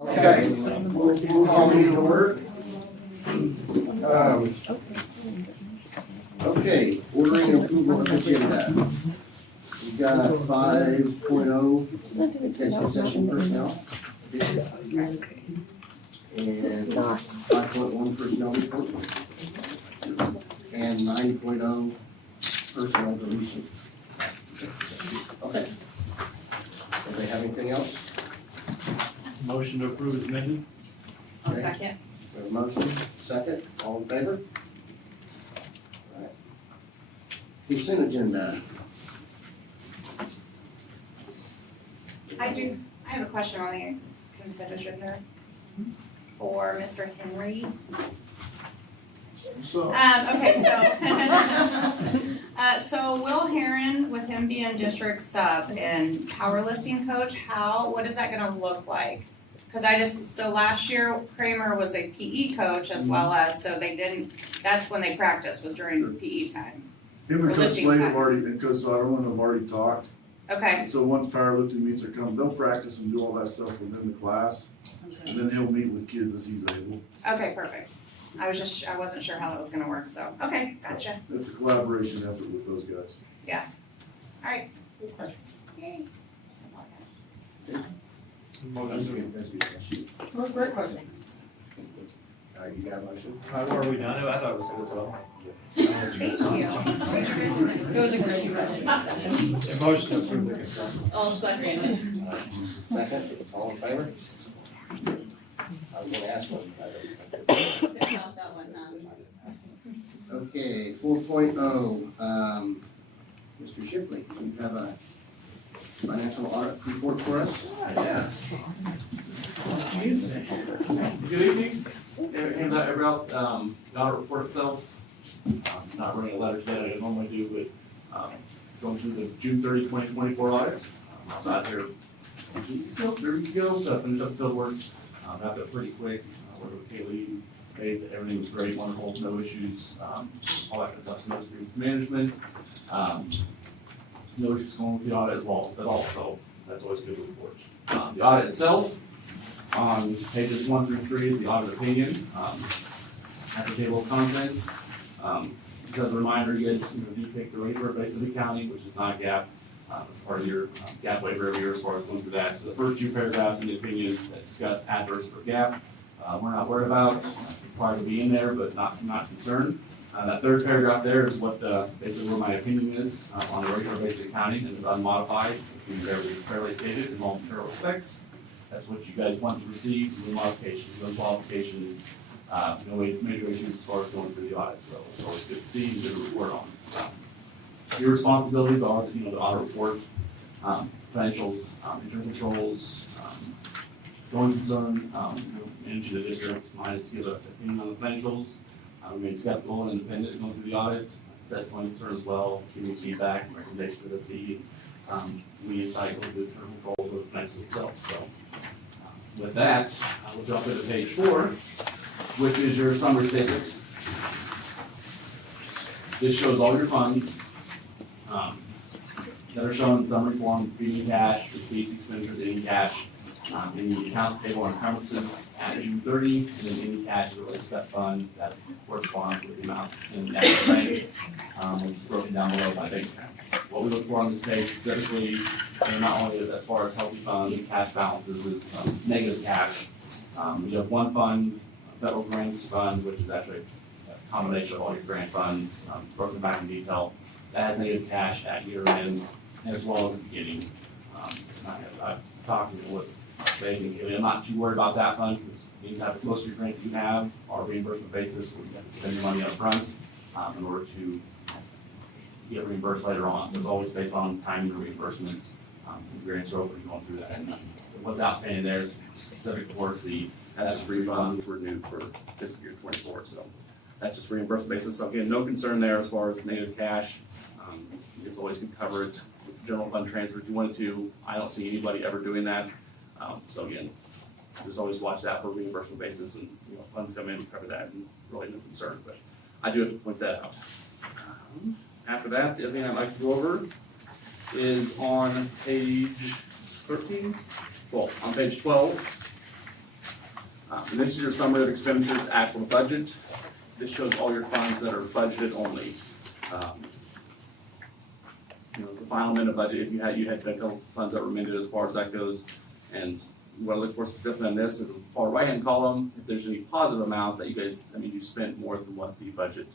Okay, we'll call meeting to order. Okay, ordering and approval of agenda. We've got 5.0 executive session personnel. And 5.1 personnel reports. And 9.0 personnel deletion. Okay. Anybody have anything else? Motion to approve is amended. I'll second. We have a motion, second, all in favor? Alright. Consent agenda. I have a question on the consent agenda for Mr. Henry. Okay, so Will Heron, with him being district sub and powerlifting coach, what is that gonna look like? Cause so last year Kramer was a PE coach as well as, so that's when they practiced, was during PE time. Him and Or Coach lifting Slade time. have already, and Coach Soderlund have already talked. Okay, So once powerlifting meets are come, they'll practice and do all that stuff within the class. And then he'll meet with kids as he's able. okay, perfect. I wasn't sure how that was gonna work, so, okay, gotcha. It's a collaboration effort with those guys. Alright. Yay. That's all I got. Motion Most work questions. Alright, you got a motion? to, were we done? I thought it was good as well. Thank you. It was a great question. A motion to approve the consent. I'll second. Second, all in favor? I was gonna ask one. Okay, 4.0, Mr. Shipley, you have a financial audit report for us? Yes. Good evening. And about the audit report itself, not running a letter today, I normally do, but going through the June 30, 2024 audit. I was out here 2 weeks ago, 3 weeks ago, so I finished up field work. Wrapped up pretty quick. Worked with Kaylee, made everything was great, wonderful, no issues, all that kind of stuff. No issues with management. No issues going with the audit as well at all, so that's always good to report. The audit itself, on pages 1 through 3 is the audit opinion. At the table of contents, just as a reminder, you guys do take the waiver of basic accounting, which is not GAAP. As part of your GAAP waiver every year as far as going through that. So the first 2 paragraphs in the opinion that discuss adverse for GAAP, we're not worried about. It's required to be in there, but not concerned. That 3rd paragraph there is what basically where my opinion is on the regular basic accounting, and it's unmodified. It's fairly stated in all material respects. That's what you guys want to receive, no modifications, no qualifications, no major issues as far as going through the audit. So it's always good to see and good to report on. Your responsibilities are, the audit report, financials, internal controls, going concern, managing the district. Mine is to give an opinion on the financials. Remain skeptical and independent going through the audit, assess going concern as well, giving feedback and recommendation to the C. We insight go through the internal controls of the financials themselves. So with that, I will jump into page 4, which is your summary statement. This shows all your funds. That are shown in summary form, being cash, receipts, expenditures, any cash, any accounts payable and encumbrances at June 30, and then any cash related to that fund that corresponds with the amounts in that bank, which is broken down below by bank accounts. What we look for on this page specifically, not only as far as healthy funds and cash balances, is negative cash. You have one fund, federal grants fund, which is actually a combination of all your grant funds, broken back in detail. That has negative cash at year end, as well as the beginning. I've talked with Megan, I'm not too worried about that fund, because most of your grants that you have are reimbursement basis, where you have to spend your money up front in order to get reimbursed later on. So it's always based on timing of reimbursement. The grants are over, you're going through that. And what's outstanding there is specific towards the SS3 fund, which were new for fiscal year 24. So that's just reimbursement basis. So again, no concern there as far as negative cash. It's always can cover it with general fund transfer if you wanted to. I don't see anybody ever doing that. So again, just always watch that for reimbursement basis, and funds come in and cover that, and really no concern. But I do have to point that out. After that, the other thing I'd like to go over is on page 13, well, on page 12. And this is your summary of expenditures, actual budget. This shows all your funds that are budgeted only. The final amended budget, if you had a couple funds that were amended as far as that goes. And what I look for specifically on this is the far right-hand column, if there's any positive amounts that you spent more than what the budget,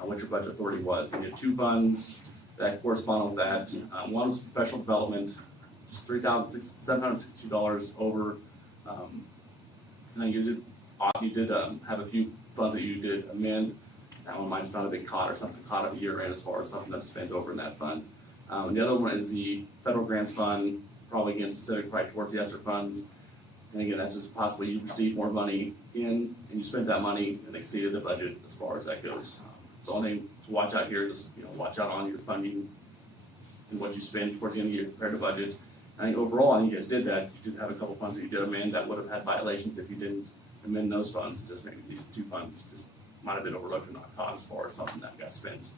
what your budget authority was. And you had two funds that correspond with that. One was professional development, just $3,762 over. And you did have a few funds that you did amend. That one might just not a big caught or something caught up year end as far as something that's spent over in that fund. The other one is the federal grants fund, probably again specific right towards the ESSER funds. And again, that's just possibly you received more money in and you spent that money and exceeded the budget as far as that goes. So only to watch out here, just watch out on your funding and what you spend towards the end of the year compared to budget. I think overall, I think you guys did that. You did have a couple funds that you did amend that would have had violations if you didn't amend those funds. Just maybe these two funds just might have been overlooked or not caught as far as something that got spent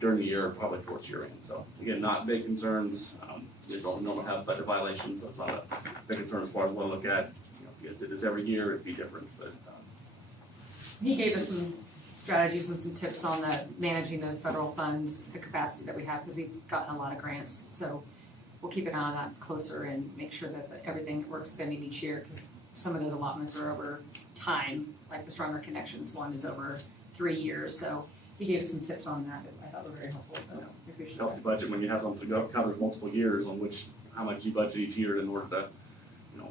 during the year, probably towards year end. So again, not big concerns. You don't normally have budget violations, so it's not a big concern as far as what to look at. If you guys did this every year, it'd be different. But he gave us some strategies and some tips on managing those federal funds, the capacity that we have, because we've gotten a lot of grants. So we'll keep an eye on that closer and make sure that everything we're spending each year, because some of those allotments are over time, like the Stronger Connections one is over 3 years. So he gave us some tips on that I thought were very helpful. So I appreciate healthy that. budget when you have something that covers multiple years on how much you budget each year in order to,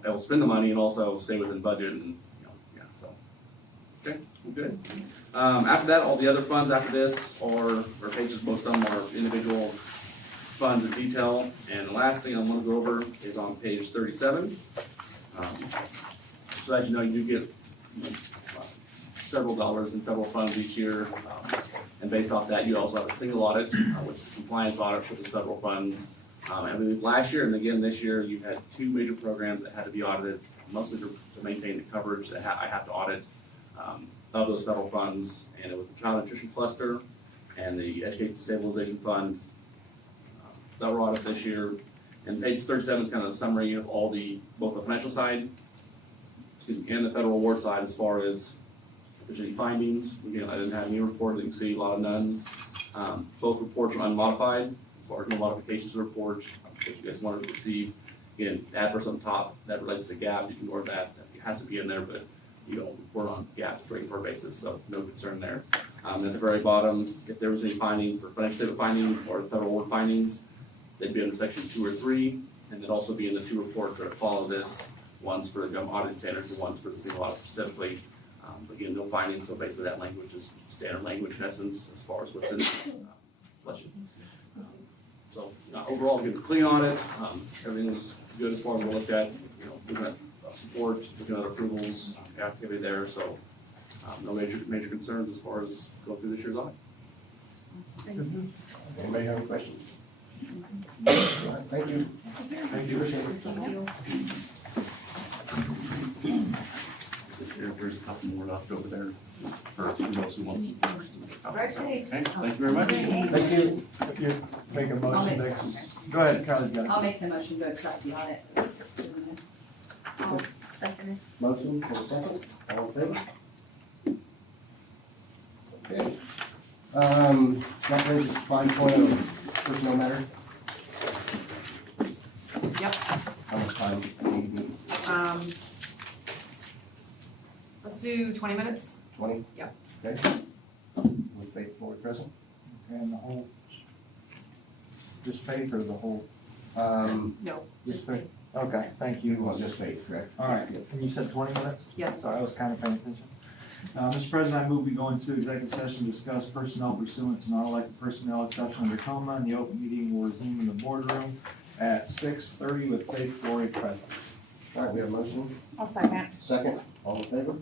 able to spend the money and also stay within budget and, so. Okay, well, good. After that, all the other funds after this are pages, most of them are individual funds in detail. And the last thing I'm gonna go over is on page 37. So as you know, you do get several dollars in federal funds each year. And based off that, you also have a single audit, which is a compliance audit for those federal funds. I believe last year and again this year, you had two major programs that had to be audited, mostly to maintain the coverage that I have to audit of those federal funds. And it was the Child Nutrition Cluster and the Education Stabilization Fund that were audited this year. And page 37 is kind of a summary of both the financial side, and the federal award side as far as if there's any findings. Again, I didn't have any report, you can see a lot of nones. Both reports are unmodified, as far as no modifications to the report, that you guys wanted to receive. Again, adverse on top, that relates to GAAP, you can ignore that, it has to be in there, but you don't report on GAAP straight for a basis, so no concern there. At the very bottom, if there was any findings for financial statement findings or federal award findings, they'd be under section 2 or 3, and they'd also be in the two reports that follow this. One's for the government auditing standards and one's for the single audit specifically. Again, no findings, so basically that language is standard language in essence as far as what's in it. So overall, good clean audit. Everything was good as far as we looked at. Looking at support, looking at approvals, activity there. So no major concerns as far as going through this year's audit. Anybody have any questions? All right, thank you. Thank you. There's a couple more left over there for who else who wants. Drive safe. Okay, thank you very much. Thank you. If you make a I'll motion make- next, go ahead, Carly's got it. I'll make the motion to accept the audit. I'll second it. Motion for a second, all in favor? Okay. That brings us to 5.0, personnel matter. Yep. How much time do you need? Let's do 20 minutes. 20? Yep. Okay. With faithfully present? And the whole, just pay for the whole, No. just pay. Okay, thank You you. want just faith, correct? All right, and you said 20 minutes? Yes. Sorry, I was kind of paying attention. Mr. President, I move we go into executive session to discuss personnel pursuant to non-elected personnel exception under coma, and the open meeting will resume in the boardroom at 6:30 with Faith Glory present. All right, we have a motion. I'll second. Second, all in favor?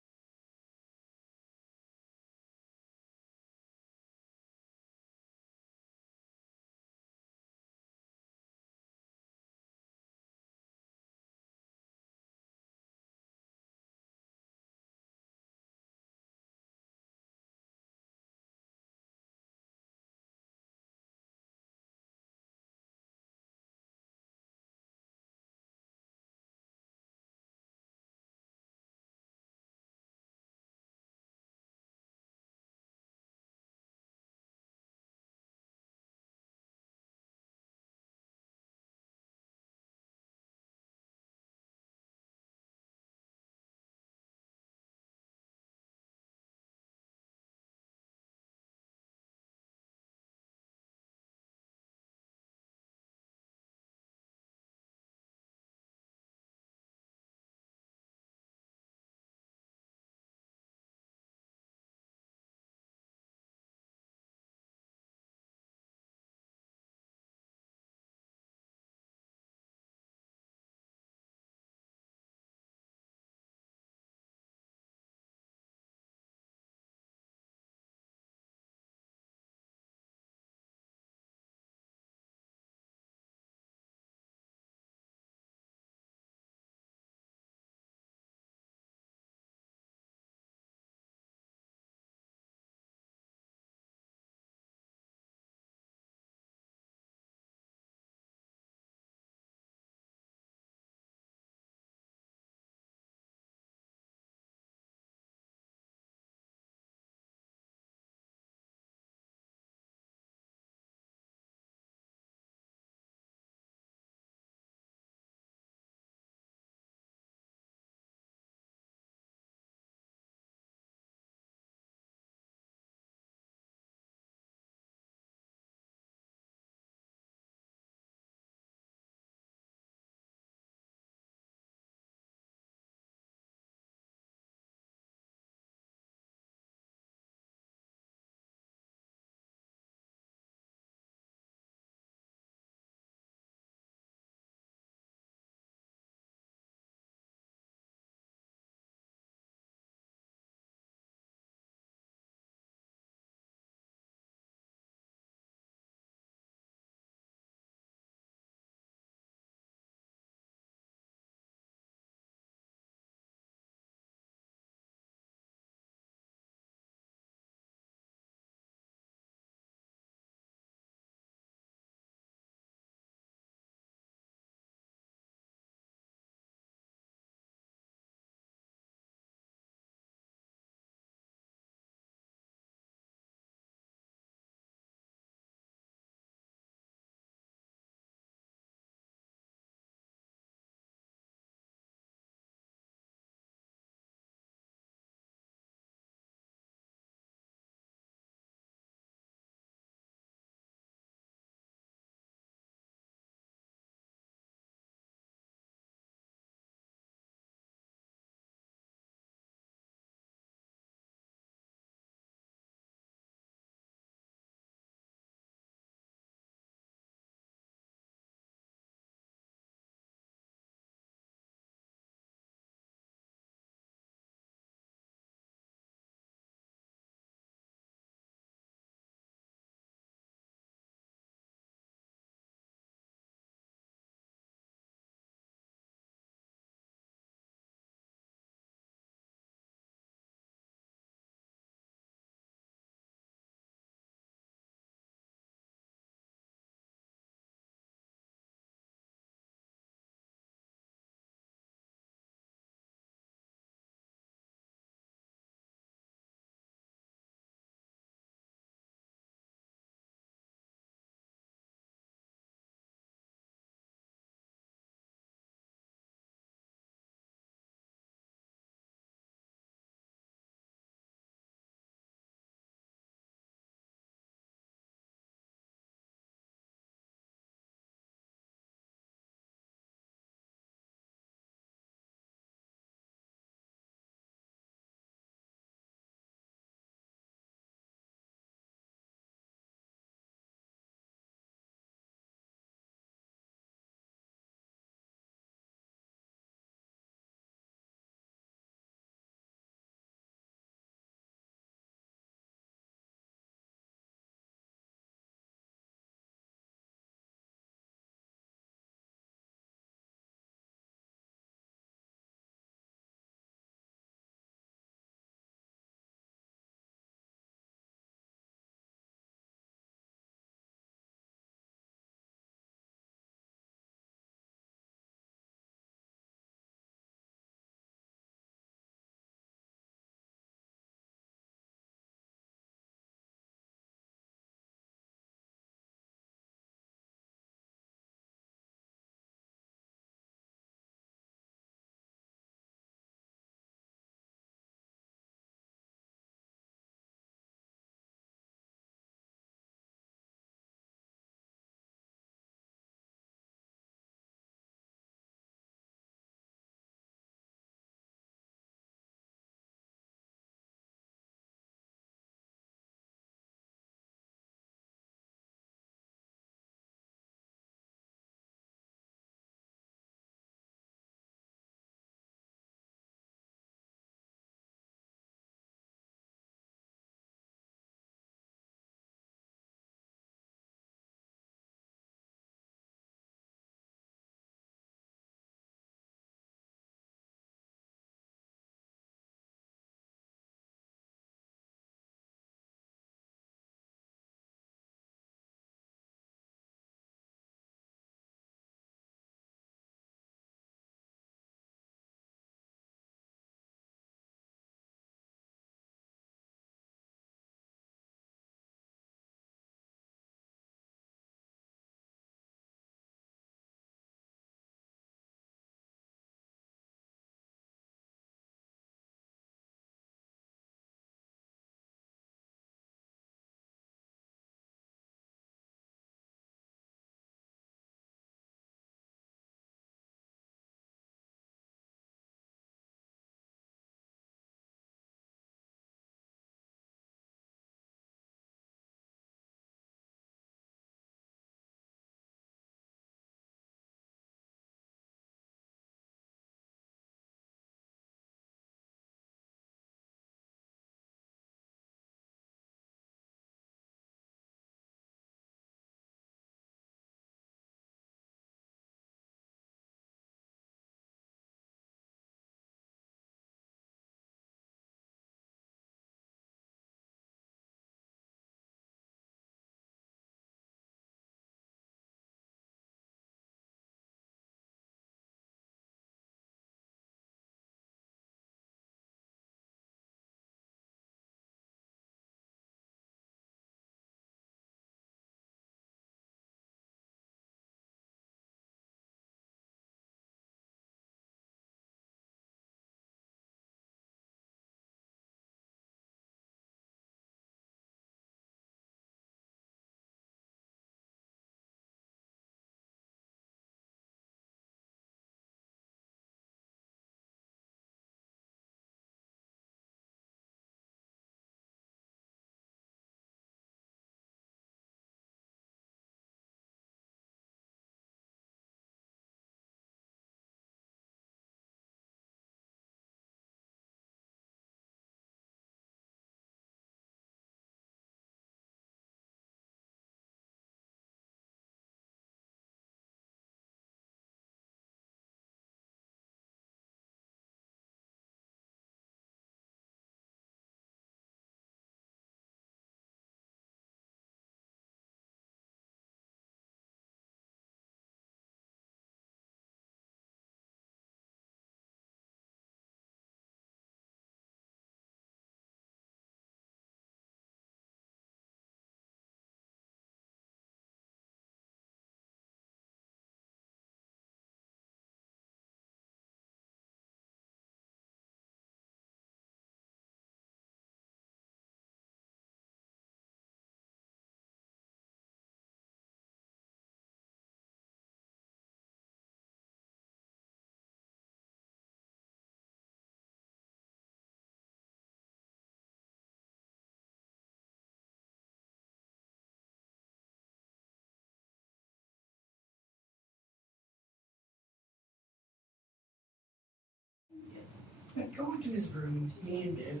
Go into his room, me and Ben,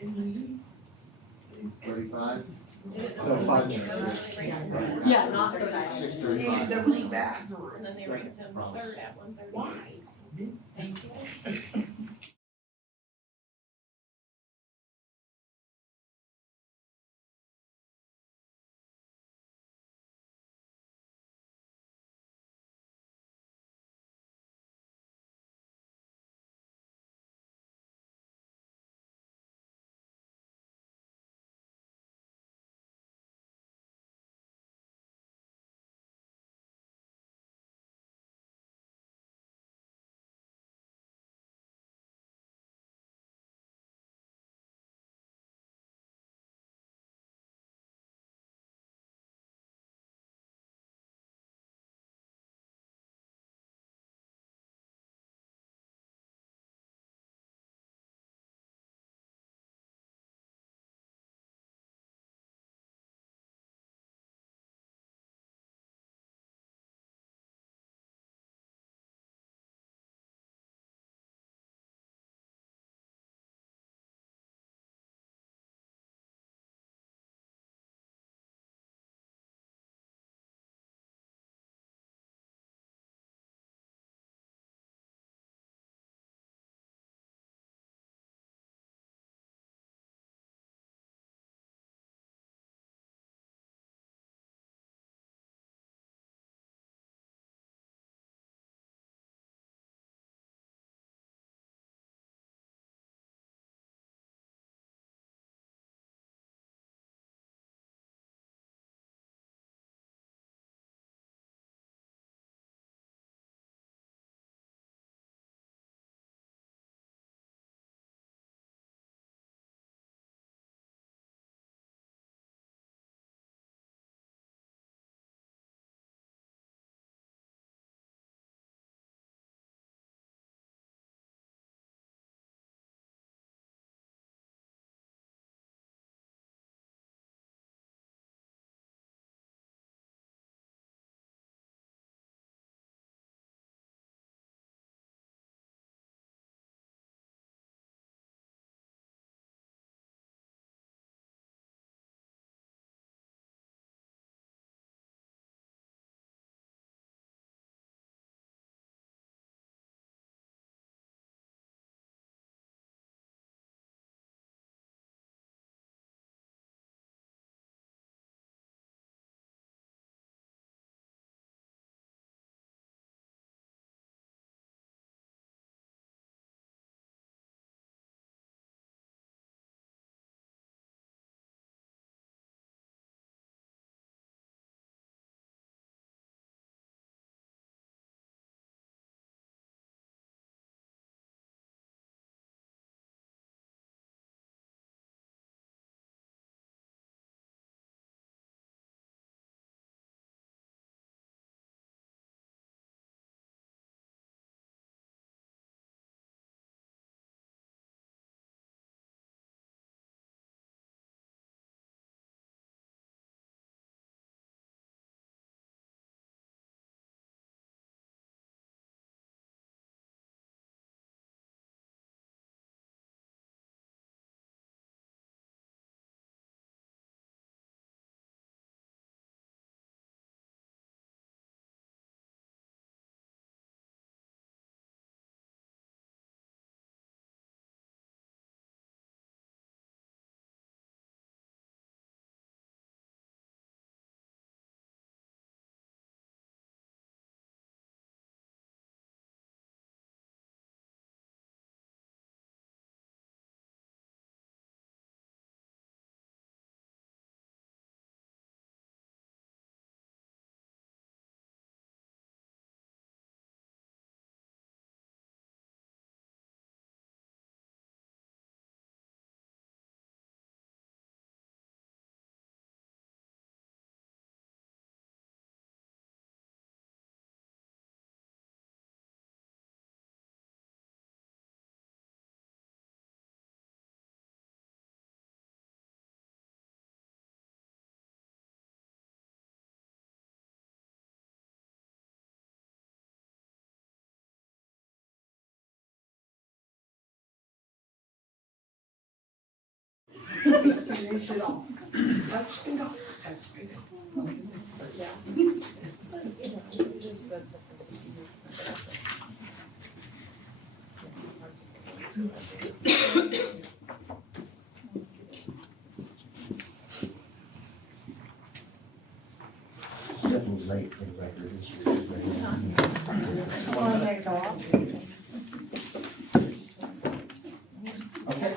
and we. 35? No, 5 minutes. Yeah. Not for that. 6:35. In the bathroom. And then they ranked him third at 1:30. Why? Thank you. Experience it all. Touch and go, touch and go. It's like, you know, you just put the seed. Stephanie's late for the record. Okay.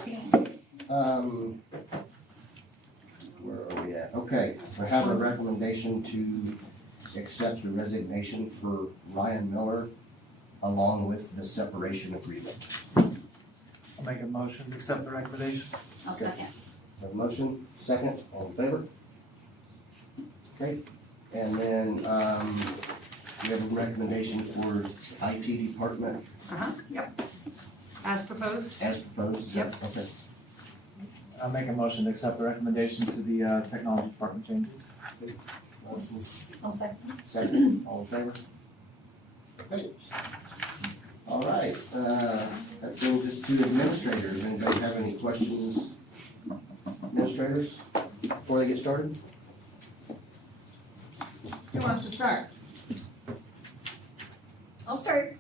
Where are we at? Okay, we have a recommendation to accept the resignation for Ryan Miller along with the separation agreement. I'll make a motion to accept the recommendation. I'll second. Have a motion, second, all in favor? Okay, and then, we have a recommendation for IT department Yep. As proposed? as proposed. Is that- Okay, I'll make a motion to accept the recommendation to the technology department changes. motion, I'll second. second, all in favor? Okay. All right, that brings us to administrators. Anybody have any questions? Administrators, before they get started? Who wants to start? I'll start.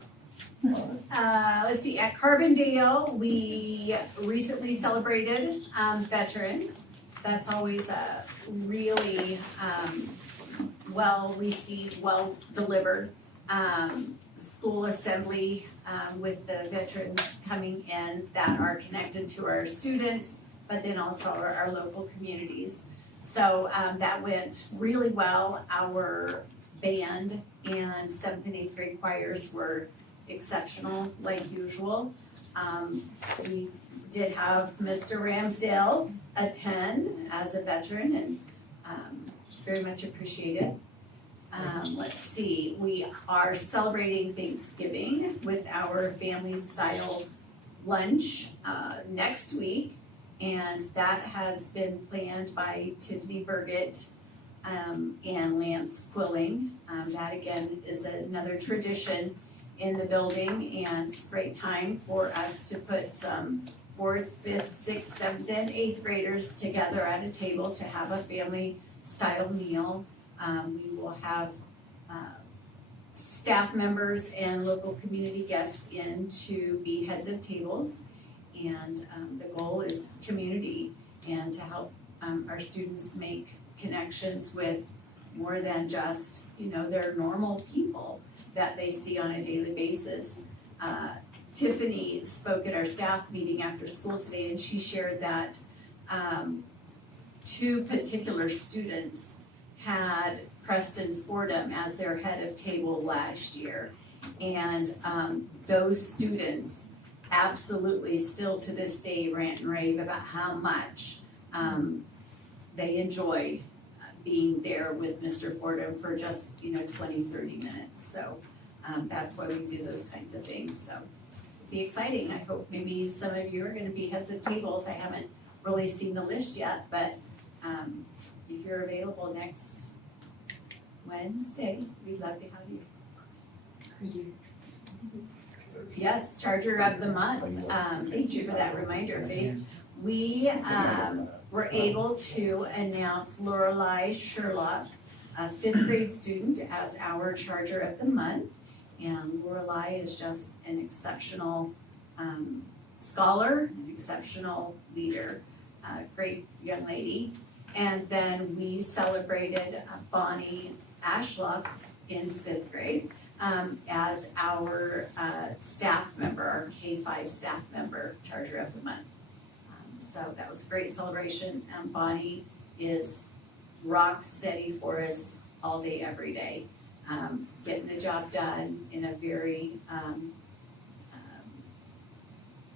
Let's see, at Carbondale, we recently celebrated veterans. That's always a really well-received, well-delivered school assembly with the veterans coming in that are connected to our students, but then also our local communities. So that went really well. Our band and 7th and 8th grade choirs were exceptional, like usual. We did have Mr. Ramsdale attend as a veteran and very much appreciate it. Let's see, we are celebrating Thanksgiving with our family style lunch next week. And that has been planned by Tiffany Burgett and Lance Quilling. That again is another tradition in the building, and it's a great time for us to put some 4th, 5th, 6th, 7th, and 8th graders together at a table to have a family style meal. We will have staff members and local community guests in to be heads of tables. And the goal is community and to help our students make connections with more than just, their normal people that they see on a daily basis. Tiffany spoke at our staff meeting after school today, and she shared that 2 particular students had Preston Fordham as their head of table last year. And those students absolutely still to this day rant and rave about how much they enjoyed being there with Mr. Fordham for just 20-30 minutes. So that's why we do those kinds of things. So it'll be exciting. I hope maybe some of you are going to be heads of tables. I haven't really seen the list yet, but if you're available next Wednesday, we'd love to have you. Yes, Charger of the Month. Thank you for that reminder, Faith. We were able to announce Lorelei Sherlock, a 5th grade student, as our Charger of the Month. And Lorelei is just an exceptional scholar, an exceptional leader, great young lady. And then we celebrated Bonnie Ashlock in 5th grade. As our staff member, our K-5 staff member, Charger of the Month. So that was a great celebration. Bonnie is rock steady for us all day, every day, getting the job done in a very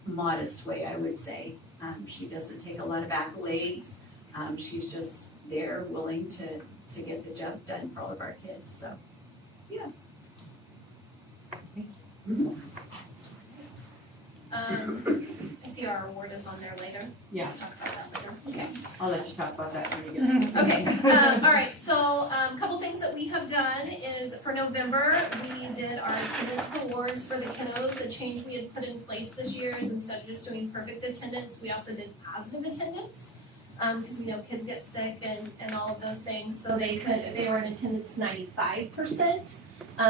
modest way, I would say. She doesn't take a lot of accolades. She's just there, willing to get the job done for all of our kids. So, yeah. I see our award is on there later. Yeah. We'll talk about that later. Okay. I'll let you talk about that when you get. Okay, all right, so, couple things that we have done is for November, we did our attendance awards for the kiddos. The change we had put in place this year is instead of just doing perfect attendance, we also did positive attendance. because we know kids get sick and all of those things, so they could, if they were in attendance 95%,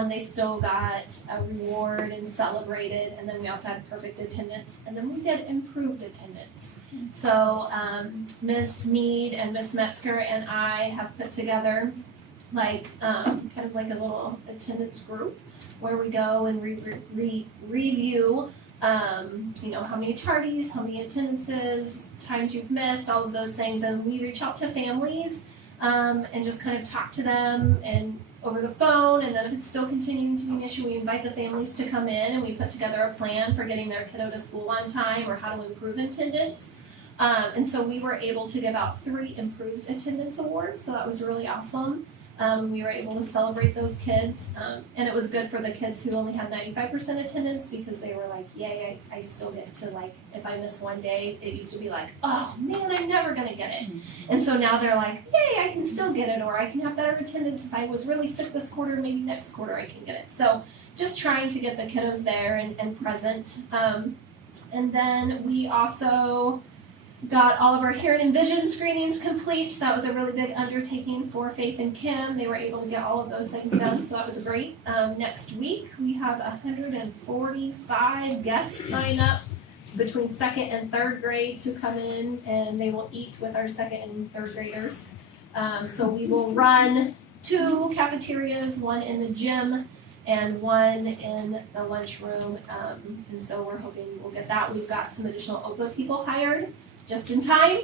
they still got a reward and celebrated, and then we also had perfect attendance, and then we did improved attendance. So, Miss Mead and Miss Metzger and I have put together kind of like a little attendance group where we go and review, how many tardies, how many attendances, times you've missed, all of those things, and we reach out to families, and just kind of talk to them and over the phone, and then if it's still continuing to be an issue, we invite the families to come in and we put together a plan for getting their kiddo to school on time or how to improve attendance. And so we were able to give out 3 improved attendance awards, so that was really awesome. We were able to celebrate those kids, and it was good for the kids who only had 95% attendance because they were like, yay, I still get to, like, if I miss one day, it used to be like, oh man, I'm never gonna get it. And so now they're like, yay, I can still get it, or I can have better attendance. If I was really sick this quarter, maybe next quarter I can get it. So just trying to get the kiddos there and present. And then we also got all of our hearing and vision screenings complete. That was a really big undertaking for Faith and Kim. They were able to get all of those things done, so that was great. Next week, we have 145 guests sign up between 2nd and 3rd grade to come in, and they will eat with our 2nd and 3rd graders. So we will run 2 cafeterias, one in the gym and one in the lunchroom. And so we're hoping we'll get that. We've got some additional OPA people hired just in time,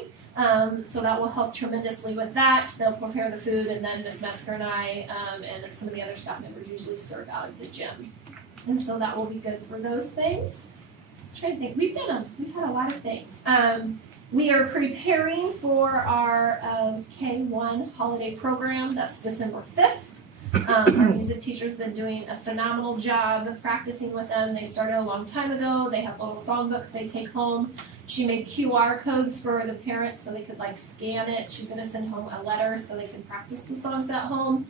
so that will help tremendously with that. They'll prepare the food, and then Miss Metzger and I and some of the other staff members usually serve out of the gym, and so that will be good for those things. I was trying to think. We've had a lot of things. We are preparing for our K1 holiday program. That's December 5th. Our music teacher's been doing a phenomenal job practicing with them. They started a long time ago. They have little songbooks they take home. She made QR codes for the parents so they could scan it. She's gonna send home a letter so they can practice the songs at home.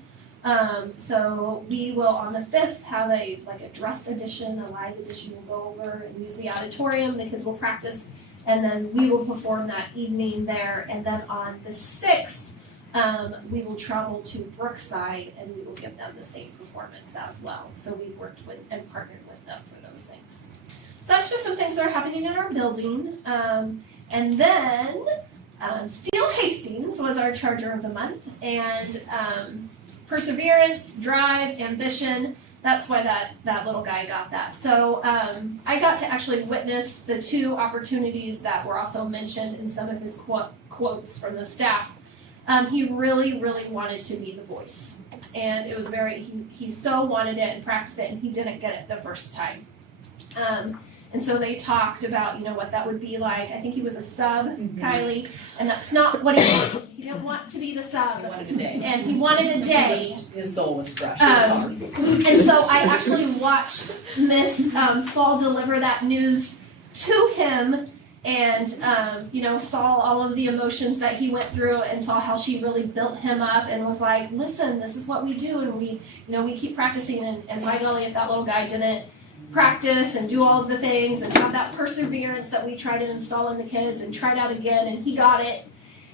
So we will on the 5th have a dress edition, a live edition. We'll go over and use the auditorium. The kids will practice, and then we will perform that evening there. And then on the 6th, we will travel to Brookside and we will give them the same performance as well. So we've worked with and partnered with them for those things. So that's just some things that are happening in our building. And then Steele Hastings was our Charger of the Month, and perseverance, drive, ambition, that's why that little guy got that. So I got to actually witness the 2 opportunities that were also mentioned in some of his quotes from the staff. He really, really wanted to be the voice, and it was he so wanted it and practiced it, and he didn't get it the first time. And so they talked about, what that would be like. I think he was a sub, Kylie, and that's not what he wanted. He didn't want to be the sub. He wanted a day. And he wanted a day. His soul was crushed. It was hard. And so I actually watched Miss Fall deliver that news to him, and saw all of the emotions that he went through, and saw how she really built him up and was like, listen, this is what we do, and we keep practicing, and my golly, if that little guy didn't practice and do all of the things and have that perseverance that we try to install in the kids and tried out again, and he got it.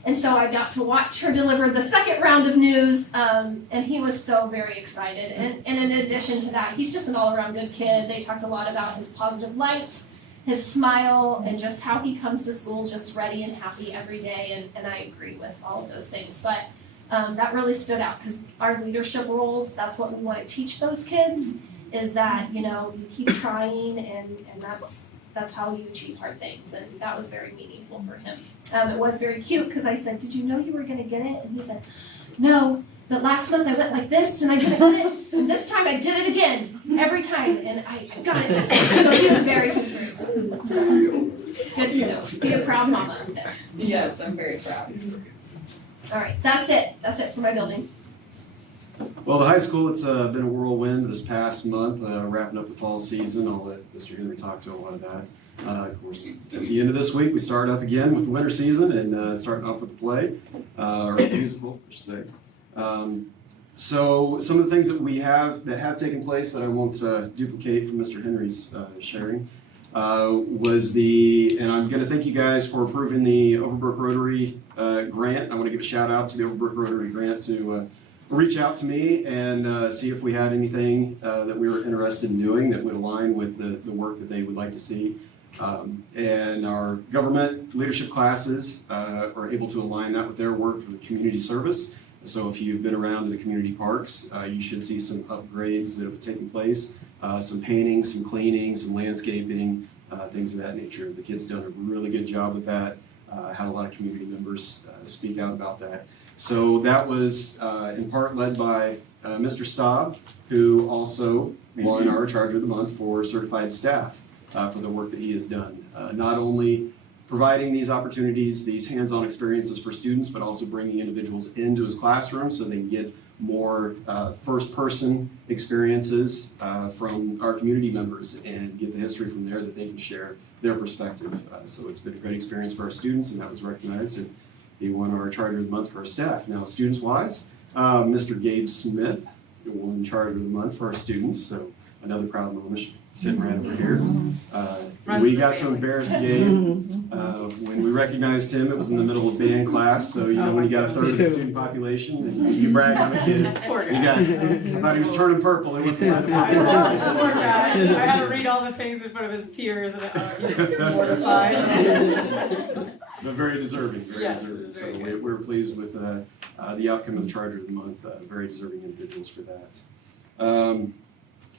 And so I got to watch her deliver the 2nd round of news, and he was so very excited. And in addition to that, he's just an all-around good kid. They talked a lot about his positive light, his smile, and just how he comes to school just ready and happy every day, and I agree with all of those things. But that really stood out because our leadership roles, that's what we want to teach those kids, is that, you keep trying, and that's how you achieve hard things, and that was very meaningful for him. It was very cute because I said, did you know you were going to get it? And he said, no, but last month I went like this and I didn't get it, and this time I did it again, every time, and I got it this time. So he was very excited. So, good kiddo. Be a proud mama up there. Yes, I'm very proud. All right, that's it for my building. Well, the high school, it's been a whirlwind this past month, wrapping up the fall season. I'll let Mr. Henry talk to a lot of that. Of course, at the end of this week, we start up again with the winter season and starting off with the play, or musical, I should say. So some of the things that have taken place that I won't duplicate from Mr. Henry's sharing was and I'm going to thank you guys for approving the Overbrook Rotary grant. I want to give a shout out to the Overbrook Rotary grant to reach out to me and see if we had anything that we were interested in doing that would align with the work that they would like to see. And our government leadership classes are able to align that with their work with community service. So if you've been around to the community parks, you should see some upgrades that have taken place, some painting, some cleaning, some landscaping, things of that nature. The kids done a really good job with that. Had a lot of community members speak out about that. So that was in part led by Mr. Staub, who also won our Charger of the Month for certified staff for the work that he has done. Not only providing these opportunities, these hands-on experiences for students, but also bringing individuals into his classroom so they can get more first-person experiences from our community members and get the history from there that they can share their perspective. So it's been a great experience for our students, and that was recognized, and he won our Charger of the Month for our staff. Now, students-wise, Mr. Gabe Smith won Charger of the Month for our students, so another proud moment sitting right over here. We got to embarrass Gabe. When we recognized him, it was in the middle of band class, so when you got a third of the student population, and you brag on a kid. Poor You got, I thought he was turning purple. It went from red to purple. Poor guy. I had to read all the things in front of his peers and he was mortified. But very deserving, very Yes, deserving. it's So very we were pleased with the outcome of the Charger of the Month. Very deserving individuals for that.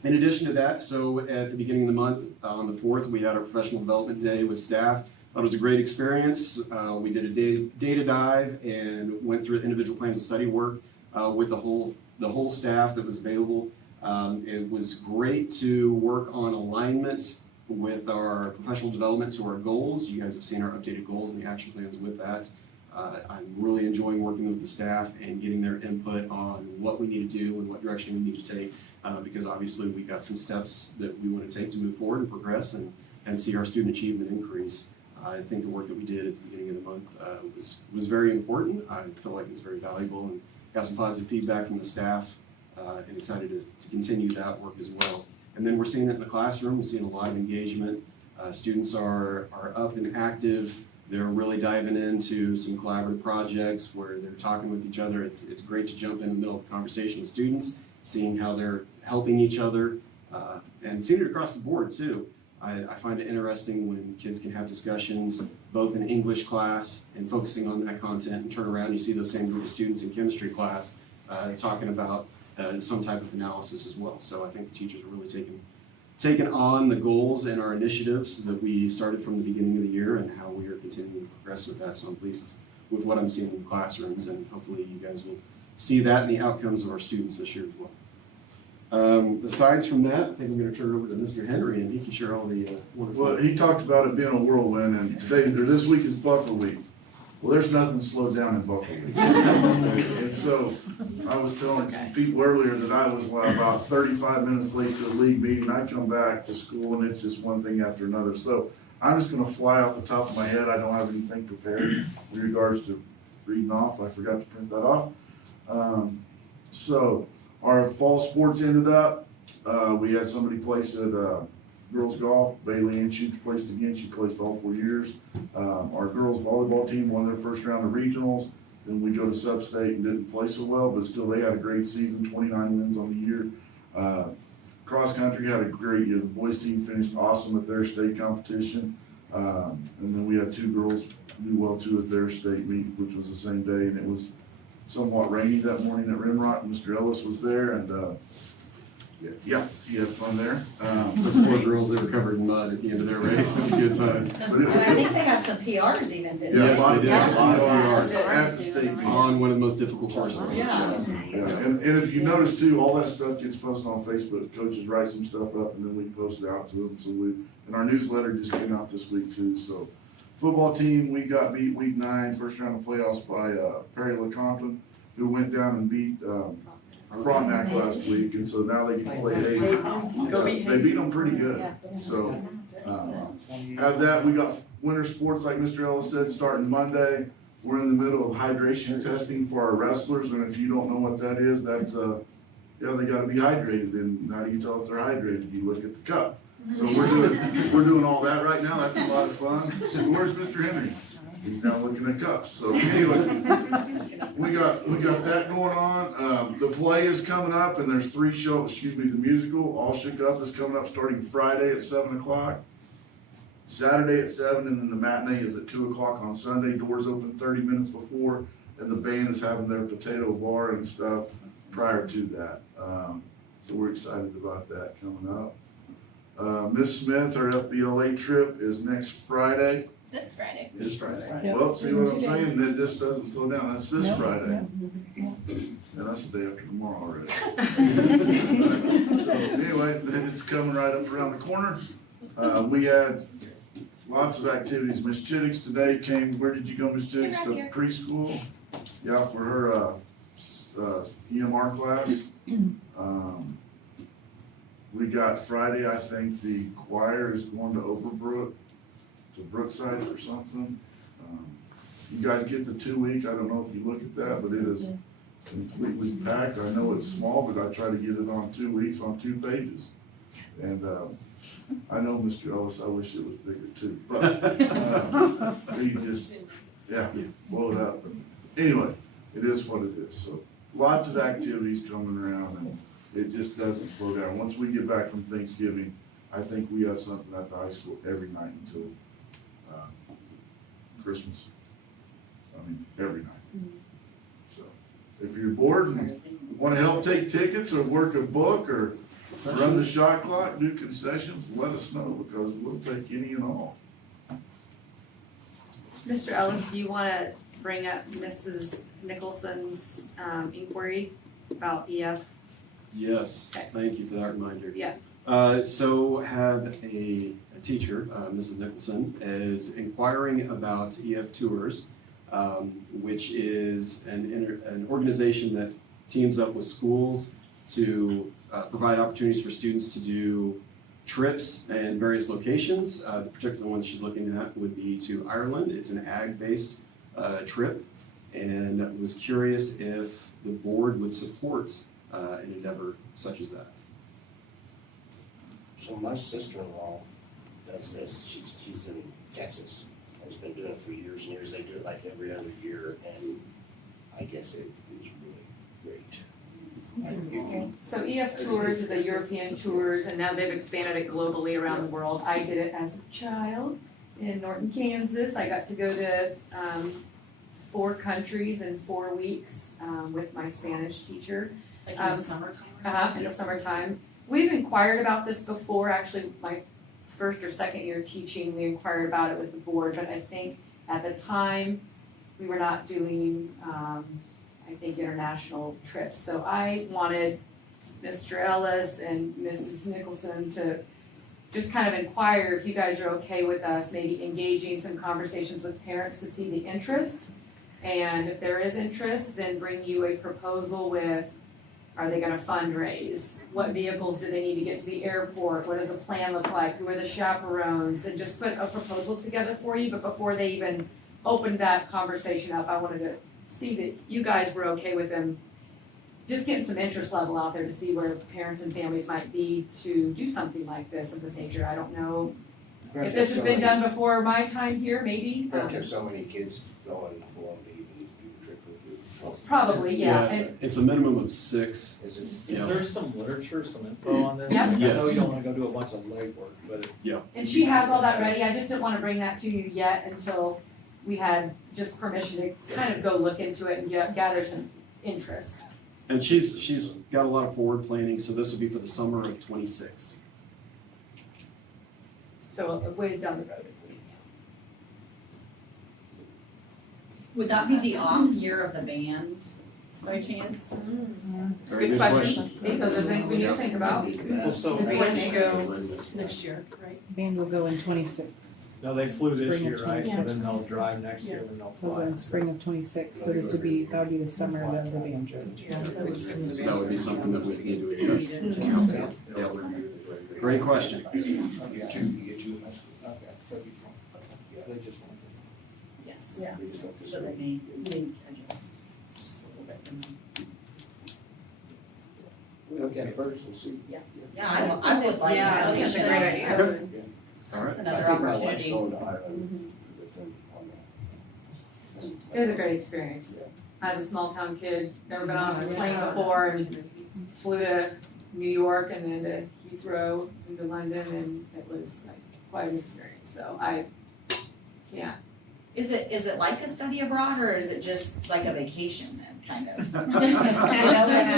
In addition to that, so at the beginning of the month, on the 4th, we had our professional development day with staff. Thought it was a great experience. We did a data dive and went through individual plans of study work with the whole staff that was available. It was great to work on alignment with our professional development to our goals. You guys have seen our updated goals and the action plans with that. I'm really enjoying working with the staff and getting their input on what we need to do and what direction we need to take. Because obviously we've got some steps that we want to take to move forward and progress and see our student achievement increase. I think the work that we did at the beginning of the month was very important. I feel like it was very valuable and got some positive feedback from the staff and excited to continue that work as well. And then we're seeing it in the classroom. We're seeing a lot of engagement. Students are up and active. They're really diving into some collaborative projects where they're talking with each other. It's great to jump in the middle of a conversation with students, seeing how they're helping each other, and seeing it across the board too. I find it interesting when kids can have discussions both in English class and focusing on that content, and turn around and you see those same group of students in chemistry class talking about some type of analysis as well. So I think the teachers are really taking on the goals and our initiatives that we started from the beginning of the year and how we are continuing to progress with that. So I'm pleased with what I'm seeing in the classrooms, and hopefully you guys will see that in the outcomes of our students this year as well. Aside from that, I think I'm going to turn it over to Mr. Henry, and he can share all the wonderful. Well, he talked about it being a whirlwind, and this week is buffer week. Well, there's nothing slowed down in buffer week. And so I was telling some people earlier that I was about 35 minutes late to a league meeting. I come back to school and it's just one thing after another. So I'm just going to fly off the top of my head. I don't have anything prepared in regards to reading off. I forgot to print that off. So our fall sports ended up. We had somebody place at girls golf. Bailey Ann Shoots placed again. She placed all 4 years. Our girls volleyball team won their first round of regionals. Then we go to sub-state and didn't play so well, but still they had a great season, 29 wins on the year. Cross country had a great year. The boys team finished awesome at their state competition. And then we had 2 girls do well too at their state meet, which was the same day, and it was somewhat rainy that morning at Rimrock. Mr. Ellis was there, and yeah, he had fun there. Those poor girls, they were covered in mud at the end of their race. It was a good time. And I think they got some PRs even, didn't they? Yes, they did. Yeah. A lot of PRs Yeah. at the state meet. On one of the most difficult courses. Yeah. Yeah, and if you notice too, all that stuff gets posted on Facebook. Coaches write some stuff up and then we post it out to them. So and our newsletter just came out this week too. So football team, we got beat week 9, first round of playoffs by Perry LeCompton, who went down and beat Frontenac last week. And so now they can play Hayden. They beat them pretty good. So out of that, we got winter sports, like Mr. Ellis said, starting Monday. we're in the middle of hydration testing for our wrestlers, and if you don't know what that is, that's, yeah, they gotta be hydrated, and how do you tell if they're hydrated? You look at the cup. So we're doing all that right now, that's a lot of fun. Where's Mr. Henry? He's down looking at cups, so anyway, we got that going on. The play is coming up, and there's 3 shows, the musical, All Shook Up is coming up starting Friday at 7 o'clock. Saturday at 7, and then the matinee is at 2 o'clock on Sunday. Doors open 30 minutes before, and the band is having their potato bar and stuff prior to that. So we're excited about that coming up. Miss Smith, her FBLA trip is next Friday. This Friday. This Friday. Well, see what I'm saying? That just doesn't slow down. That's this Friday. And that's the day after tomorrow already. So anyway, it's coming right up around the corner. We had lots of activities. Miss Chittix today came, where did you go, Miss Chittix? Right To here. preschool? Yeah, for her, EMR class. We got Friday, I think the choir is going to Overbrook, to Brookside for something. You guys get the 2-week, I don't know if you look at that, but it is completely packed. I know it's small, but I try to get it on 2 weeks on 2 pages. And, I know, Mr. Ellis, I wish it was bigger too, but, we just, yeah, blow it up. Anyway, it is what it is, so lots of activities coming around, and it just doesn't slow down. Once we get back from Thanksgiving, I think we have something at the high school every night until, Christmas. I mean, every night. So, if you're bored and wanna help take tickets or work a book or run the shot clock, do concessions, let us know, because we'll take any and all. Mr. Ellis, do you wanna bring up Mrs. Nicholson's, inquiry about EF? Yes, Okay. thank you for that reminder. Yeah. So had a teacher, Mrs. Nicholson, is inquiring about EF Tours, which is an organization that teams up with schools to provide opportunities for students to do trips in various locations. The particular one she's looking at would be to Ireland. It's an ag-based trip, and was curious if the board would support an endeavor such as that. So my sister-in-law does this, she's in Texas, has been doing it for years and years, they do it like every other year, and I guess it is really great. So EF Tours is a European tours, and now they've expanded it globally around the world. I did it as a child in Norton, Kansas. I got to go to 4 countries in 4 weeks with my Spanish teacher. Like in the summertime In the summertime. We've inquired about this before, actually, my first or second year teaching, we inquired about it with the board, but I think at the time, we were not doing, international trips. So I wanted Mr. Ellis and Mrs. Nicholson to just kind of inquire if you guys are okay with us maybe engaging some conversations with parents to see the interest. And if there is interest, then bring you a proposal with, are they gonna fundraise? What vehicles do they need to get to the airport? What does the plan look like? Who are the chaperones? And just put a proposal together for you, but before they even opened that conversation up, I wanted to see that you guys were okay with them just getting some interest level out there to see where parents and families might be to do something like this of this nature. I don't know if this has been done before my time here, maybe. There's so many kids going for them to even do the trip with you. Probably, yeah. And It's a minimum of 6. Is it? Is Yeah. there some literature, some info on this? Yep. Like, I know Yes. you don't wanna go do a bunch of legwork, but And she has all that ready, I just didn't wanna bring that to you yet until we had just permission to kind of go look into it and gather some interest. And she's got a lot of forward planning, so this will be for the summer of 26. So a ways down the road. Would that be the off year of the band by chance? Very Good question. See, those are things we need to think about. Well, so If we want to go, Next year, right? Band will go in 26. no, they flew this Spring year, of right? So 26. then they'll drive next year, then they'll We'll go fly. in spring of 26, so this would be, that would be the summer of the band trip. So that would be something that we need to address. Great question. You get two. Okay, so they just want Yes. Yes. Yeah. We just went this So way. they may adjust just a little bit. We'll look at it first and see. Yeah, I would like. Yeah, I think it's a great idea. All That's right. another I think my wife's opportunity. going to Ireland with them on that. It was a great experience. I was a small town kid, never been on a plane before, and flew to New York and then to Heathrow and to London, and it was like quite an experience, so I can't. Is it like a study abroad or is it just like a vacation then, kind of?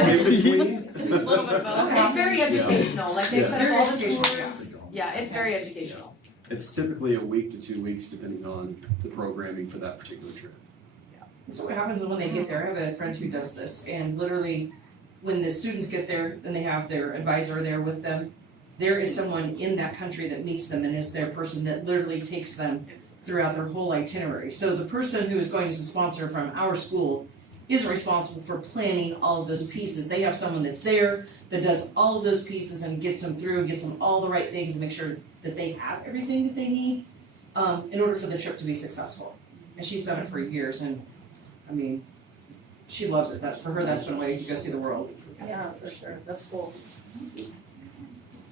In between. It's a little bit of both. It's very educational, like they Yeah. set up all the Very tours, yeah, it's very educational. It's typically a week to 2 weeks, depending on the programming for that particular trip. So what happens when they get there, I have a friend who does this, and literally, when the students get there, and they have their advisor there with them, there is someone in that country that meets them and is their person that literally takes them throughout their whole itinerary. So the person who is going as a sponsor from our school is responsible for planning all of those pieces. They have someone that's there that does all of those pieces and gets them through, gets them all the right things, and make sure that they have everything that they need, in order for the trip to be successful. And she's done it for years, and I mean, she loves it. That's, for her, that's one way to go see the world. Yeah, for sure, that's cool.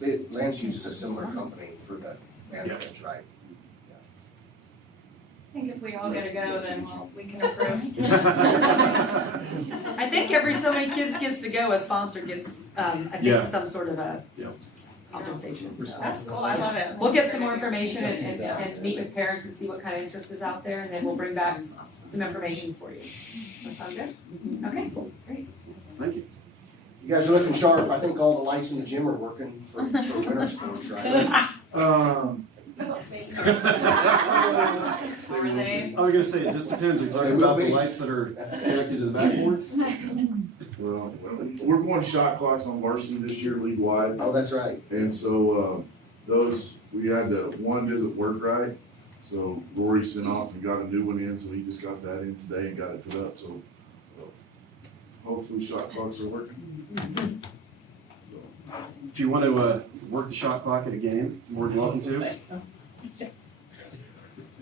Lance uses a similar company for the management, right? I think if we all get a go, then we can approve. I think every so many kids gets to go, a sponsor gets, I Yeah. think some sort of a Yeah. compensation, so. That's cool, I love it. We'll get some more information and meet with parents and see what kind of interest is out there, and then we'll bring back some information for you. That sound good? Okay, great. Thank you. You guys are looking sharp. I think all the lights in the gym are working for winter sports, right? Are they? I was gonna say, it just depends. Are you talking about the lights that are connected to the backboards? Well, we're going shot clocks on varsity this year league-wide, Oh, that's right. and so, those, we had one doesn't work right. So Rory sent off and got a new one in, so he just got that in today and got it put up, so hopefully shot clocks are working. So, If you want to work the shot clock at a game, more than welcome to.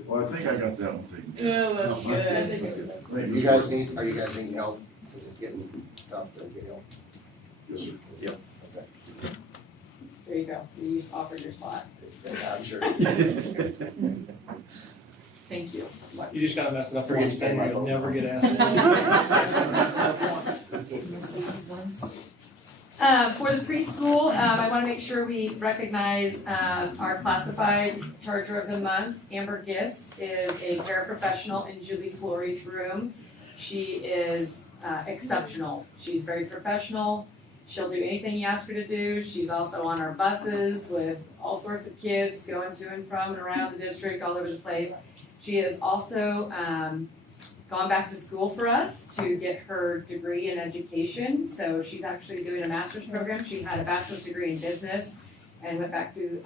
well, I think I got that one taken. Oh, Oh, that's good. That's good. Are you guys needing help? Is it getting tough to get help? Yes, sir. Okay. There you go, you just offered your spot. I'm sure. Thank you. You just gotta mess it up for each time, you'll never get asked. For the preschool, I wanna make sure we recognize, our classified charger of the month. Amber Gist is a paraprofessional in Julie Flory's room. She is, exceptional. She's very professional. She'll do anything you ask her to do. She's also on our buses with all sorts of kids going to and from and around the district, all over the place. She has also gone back to school for us to get her degree in education. So she's actually doing a master's program. She had a bachelor's degree in business and went back to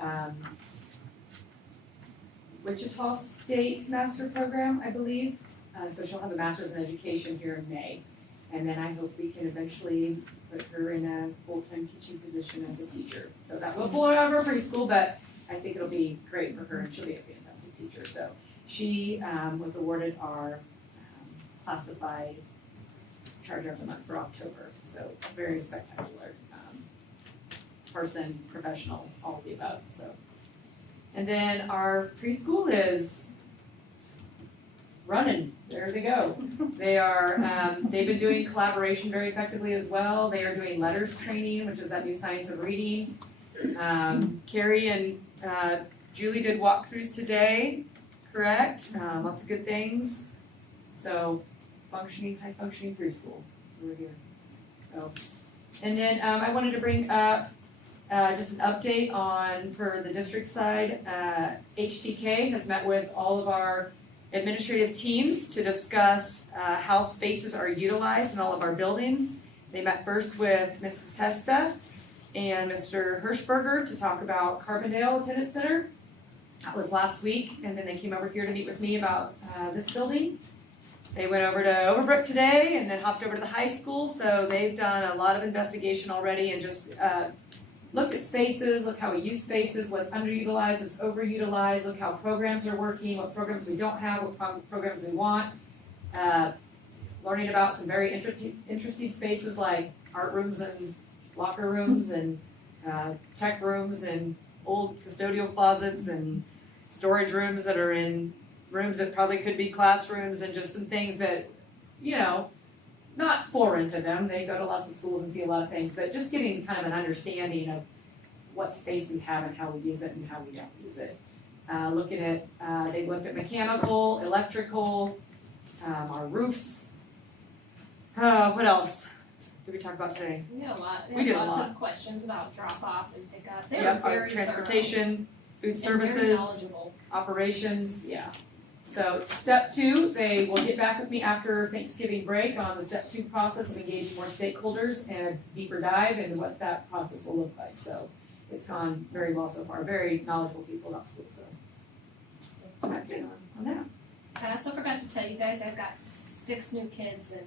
Wichita State's master program, I believe. So she'll have a master's in education here in May. And then I hope we can eventually put her in a full-time teaching position as a teacher. So that will blow over preschool, but I think it'll be great for her and she'll be a fantastic teacher. So she was awarded our classified charger of the month for October. So very spectacular person, professional, all of the above, so. And then our preschool is running, there they go. They are, they've been doing collaboration very effectively as well. They are doing letters training, which is that new science of reading. Carrie and Julie did walkthroughs today, correct? Lots of good things. So functioning, high functioning preschool, we're here. So, and then I wanted to bring up just an update on, for the district side, HTK has met with all of our administrative teams to discuss how spaces are utilized in all of our buildings. They met first with Mrs. Testa and Mr. Hirschberger to talk about Carbondale Attendance Center. That was last week, and then they came over here to meet with me about this building. They went over to Overbrook today and then hopped over to the high school, so they've done a lot of investigation already and just looked at spaces, look how we use spaces, what's underutilized, what's overutilized, look how programs are working, what programs we don't have, what programs we want. Learning about some very interesting spaces like art rooms and locker rooms and tech rooms and old custodial closets and storage rooms that are in rooms that probably could be classrooms, and just some things that, you know, not foreign to them. They go to lots of schools and see a lot of things, but just getting kind of an understanding of what space we have and how we use it and how we don't use it. Looking at, they looked at mechanical, electrical, our roofs. What else did we talk about today? We did a lot. We did a Lots lot. of questions about drop off and pickup. They were Yep, our very transportation, food thorough and very services, knowledgeable. operations, yeah. So step 2, they will get back with me after Thanksgiving break on the step 2 process of engaging more stakeholders and a deeper dive into what that process will look like. So it's gone very well so far, very knowledgeable people about schools, so. Back in on that. I also forgot to tell you guys, I've got 6 new kids in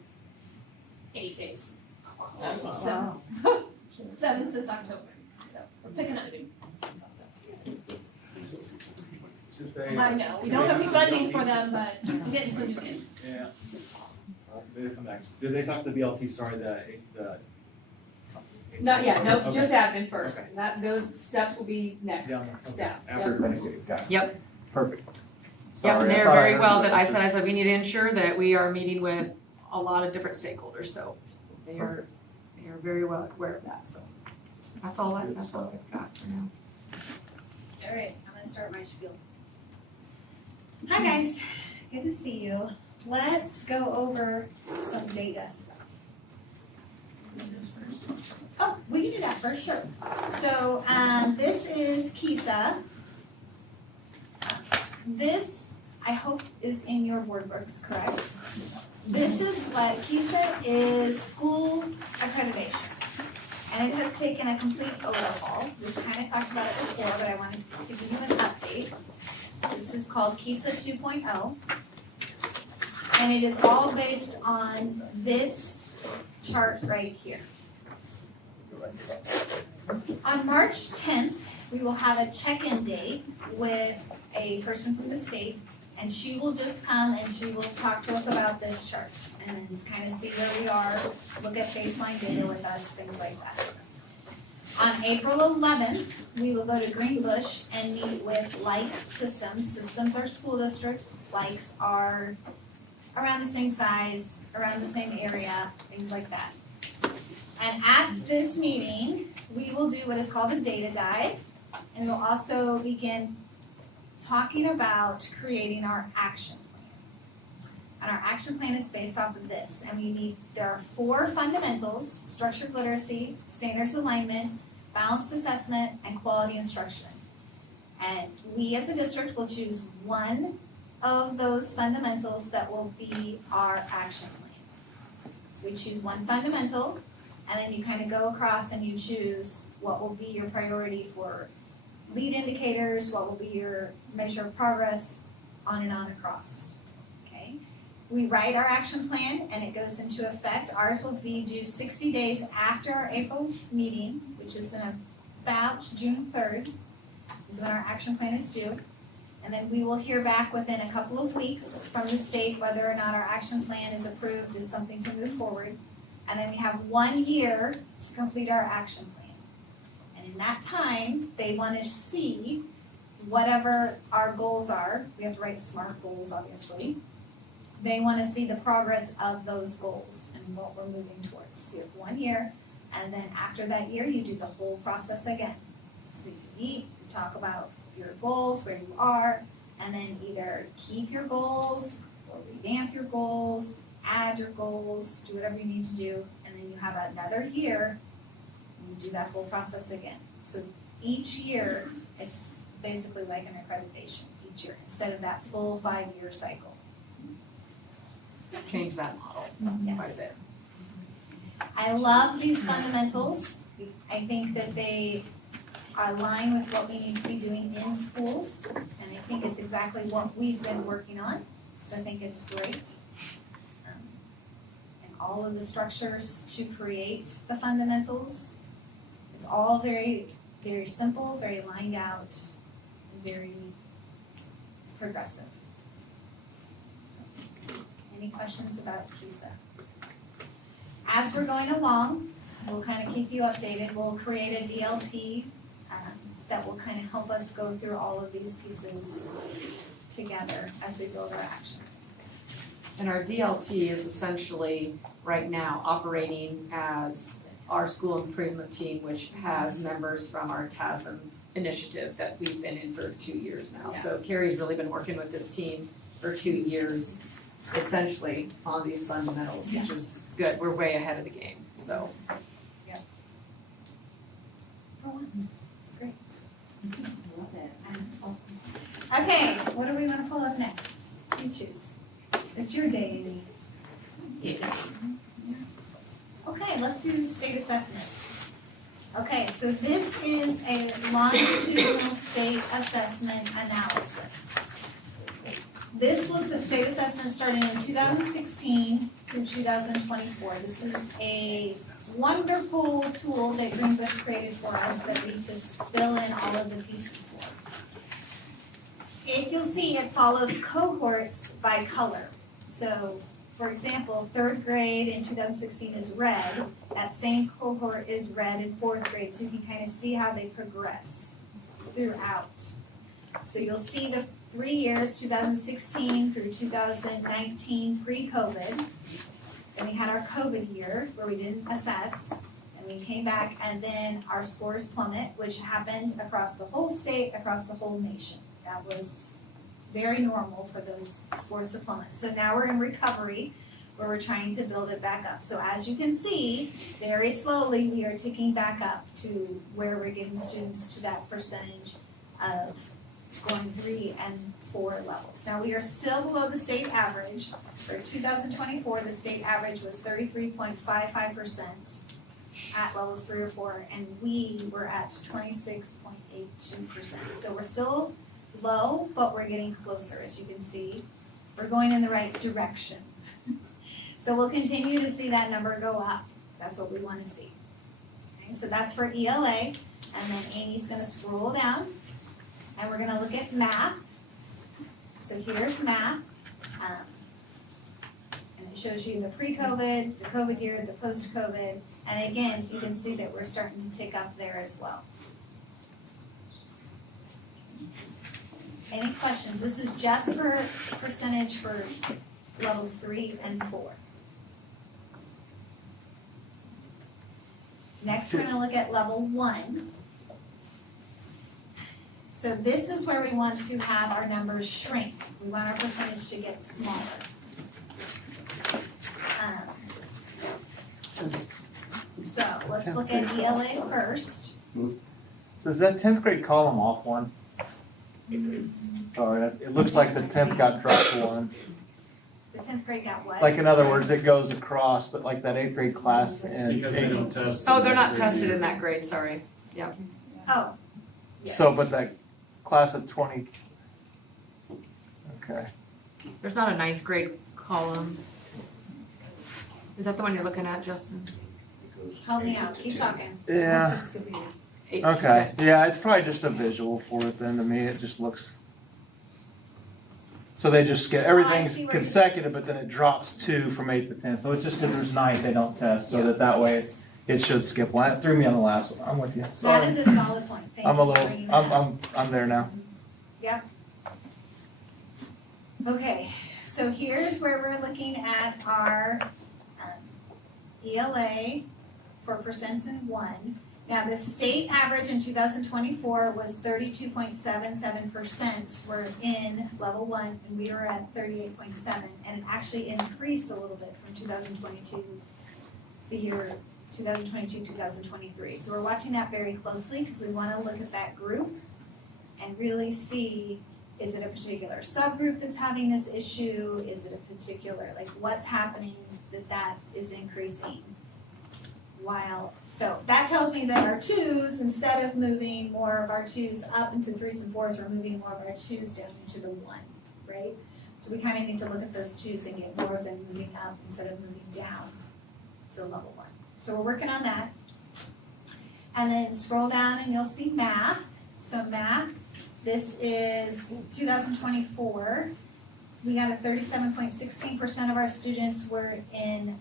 8 days. So, 7 since October, so we're picking up. I know, we don't have any funding for them, but we're getting some new kids. Yeah. Maybe come back. Did they talk to the BLT, sorry, the Not yet, nope, Okay. just admin first. Okay. Those steps will be next Down there, okay. step. After Thanksgiving, got it. Yep. Perfect. Yep, Sorry, and they're thought I very heard well that. that I said we need to ensure that we are meeting with a lot of different stakeholders, so they are very well aware of that, so. That's all I've got for now. All right, I'm gonna start my spiel. Hi guys, good to see you. Let's go over some data stuff. Oh, we can do that first, sure. So, this is KISA. This, I hope, is in your board books, correct? This is what KISA is, school accreditation. And it has taken a complete overhaul. We've kind of talked about it before, but I wanted to give you an update. This is called KISA 2.0. And it is all based on this chart right here. On March 10th, we will have a check-in date with a person from the state, and she will just come and she will talk to us about this chart and kind of see where we are, look at baseline data with us, things like that. On April 11th, we will go to Greenbush and meet with Like Systems. Systems are school districts, Likes are around the same size, around the same area, things like that. And at this meeting, we will do what is called a data dive, and we'll also begin talking about creating our action plan. And our action plan is based off of this, and there are 4 fundamentals: structured literacy, standards alignment, balanced assessment, and quality instruction. And we as a district will choose one of those fundamentals that will be our action plan. So we choose one fundamental, and then you kind of go across and you choose what will be your priority for lead indicators, what will be your measure of progress, on and on across. Okay? We write our action plan and it goes into effect. Ours will be due 60 days after our April meeting, which is in about June 3rd, is when our action plan is due. And then we will hear back within a couple of weeks from the state whether or not our action plan is approved as something to move forward. And then we have 1 year to complete our action plan. And in that time, they want to see whatever our goals are. We have to write SMART goals, obviously. They want to see the progress of those goals and what we're moving towards. So you have 1 year, and then after that year, you do the whole process again. So you meet, you talk about your goals, where you are, and then either keep your goals or revamp your goals, add your goals, do whatever you need to do, and then you have another year and you do that whole process again. So each year, it's basically like an accreditation each year instead of that full 5-year cycle. Change that model quite a bit. I love these fundamentals. I think that they align with what we need to be doing in schools, and I think it's exactly what we've been working on, so I think it's great. And all of the structures to create the fundamentals, it's all very, very simple, very lined out, very progressive. Any questions about PISA? As we're going along, we'll kind of keep you updated. We'll create a DLT that will kind of help us go through all of these pieces together as we build our action. And our DLT is essentially right now operating as our school improvement team, which has members from our TASM initiative that we've been in for 2 years now. So Carrie's really been working with this team for 2 years, essentially on these fundamentals, which is good. We're way ahead of the game, so. For once, it's great. Love it. That's awesome. Okay, what do we want to pull up next? You choose. It's your day, Amy. Okay, let's do state assessment. Okay, so this is a longitudinal state assessment analysis. This looks at state assessment starting in 2016 through 2024. This is a wonderful tool that Greenbush created for us that we just fill in all of the pieces for. If you'll see, it follows cohorts by color. So, for example, 3rd grade in 2016 is red. That same cohort is red in 4th grade, so you can kind of see how they progress throughout. So you'll see the 3 years, 2016 through 2019 pre-COVID. Then we had our COVID year where we didn't assess, and we came back, and then our scores plummet, which happened across the whole state, across the whole nation. That was very normal for those scores to plummet. So now we're in recovery, where we're trying to build it back up. So as you can see, very slowly we are ticking back up to where we're getting students to that percentage of scoring 3 and 4 levels. Now we are still below the state average. For 2024, the state average was 33.55% at levels 3 or 4, and we were at 26.82%. So we're still low, but we're getting closer, as you can see. We're going in the right direction. So we'll continue to see that number go up. That's what we want to see. Okay, so that's for ELA, and then Amy's going to scroll down, and we're going to look at math. So here's math, and it shows you the pre-COVID, the COVID year, the post-COVID, and again, you can see that we're starting to tick up there as well. Any questions? This is just for percentage for levels 3 and 4. Next, we're going to look at level 1. So this is where we want to have our numbers shrink. We want our percentage to get smaller. So let's look at ELA first. So is that 10th grade column off one? Sorry, it looks like the 10th got dropped one. The 10th grade got what? Like in other words, it goes across, but like that 8th grade class and Because they don't test. Oh, they're not tested in that grade, sorry. Oh. Yes. So, but that class of 20. Okay. There's not a 9th grade column. Is that the one you're looking at, Justin? Help me out. Keep talking. Yeah. Let's just skip it. 8 to Okay. 10. Yeah, it's probably just a visual for it then. To me, it just looks. So they just get everything's see what consecutive, but then it drops 2 from 8 to 10. So it's just because there's 9 they don't test, so that way Yes. it should skip one. It threw me on the last one. I'm with you. That Sorry. is a solid point. Thank I'm you a for little. bringing that up. I'm there now. Yep. Okay, so here's where we're looking at our ELA for percents in 1. Now, the state average in 2024 was 32.77%. We're in level 1, and we were at 38.7, and it actually increased a little bit from 2022, the year 2022-2023. So we're watching that very closely because we want to look at that group and really see, is it a particular subgroup that's having this issue? Is it a particular, like what's happening that is increasing? So that tells me that our 2s, instead of moving more of our 2s up into 3s and 4s, we're moving more of our 2s down into the 1, right? So we kind of need to look at those 2s and get more of them moving up instead of moving down to level 1. So we're working on that. And then scroll down and you'll see math. So math, this is 2024. We got a 37.16% of our students were in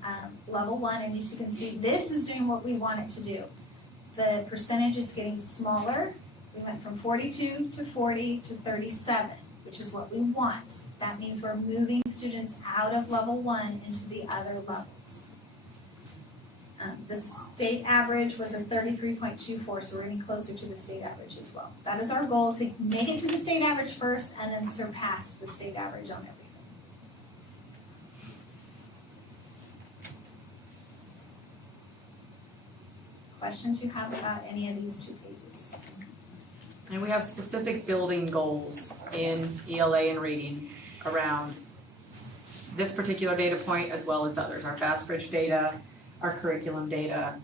level 1, and as you can see, this is doing what we want it to do. The percentage is getting smaller. We went from 42 to 40 to 37, which is what we want. That means we're moving students out of level 1 into the other levels. The state average was a 33.24, so we're getting closer to the state average as well. That is our goal, to make it to the state average first and then surpass the state average on everything. Questions you have about any of these 2 pages? And we have specific building goals in ELA and reading around this particular data point as well as others, our Fast Bridge data, our curriculum data.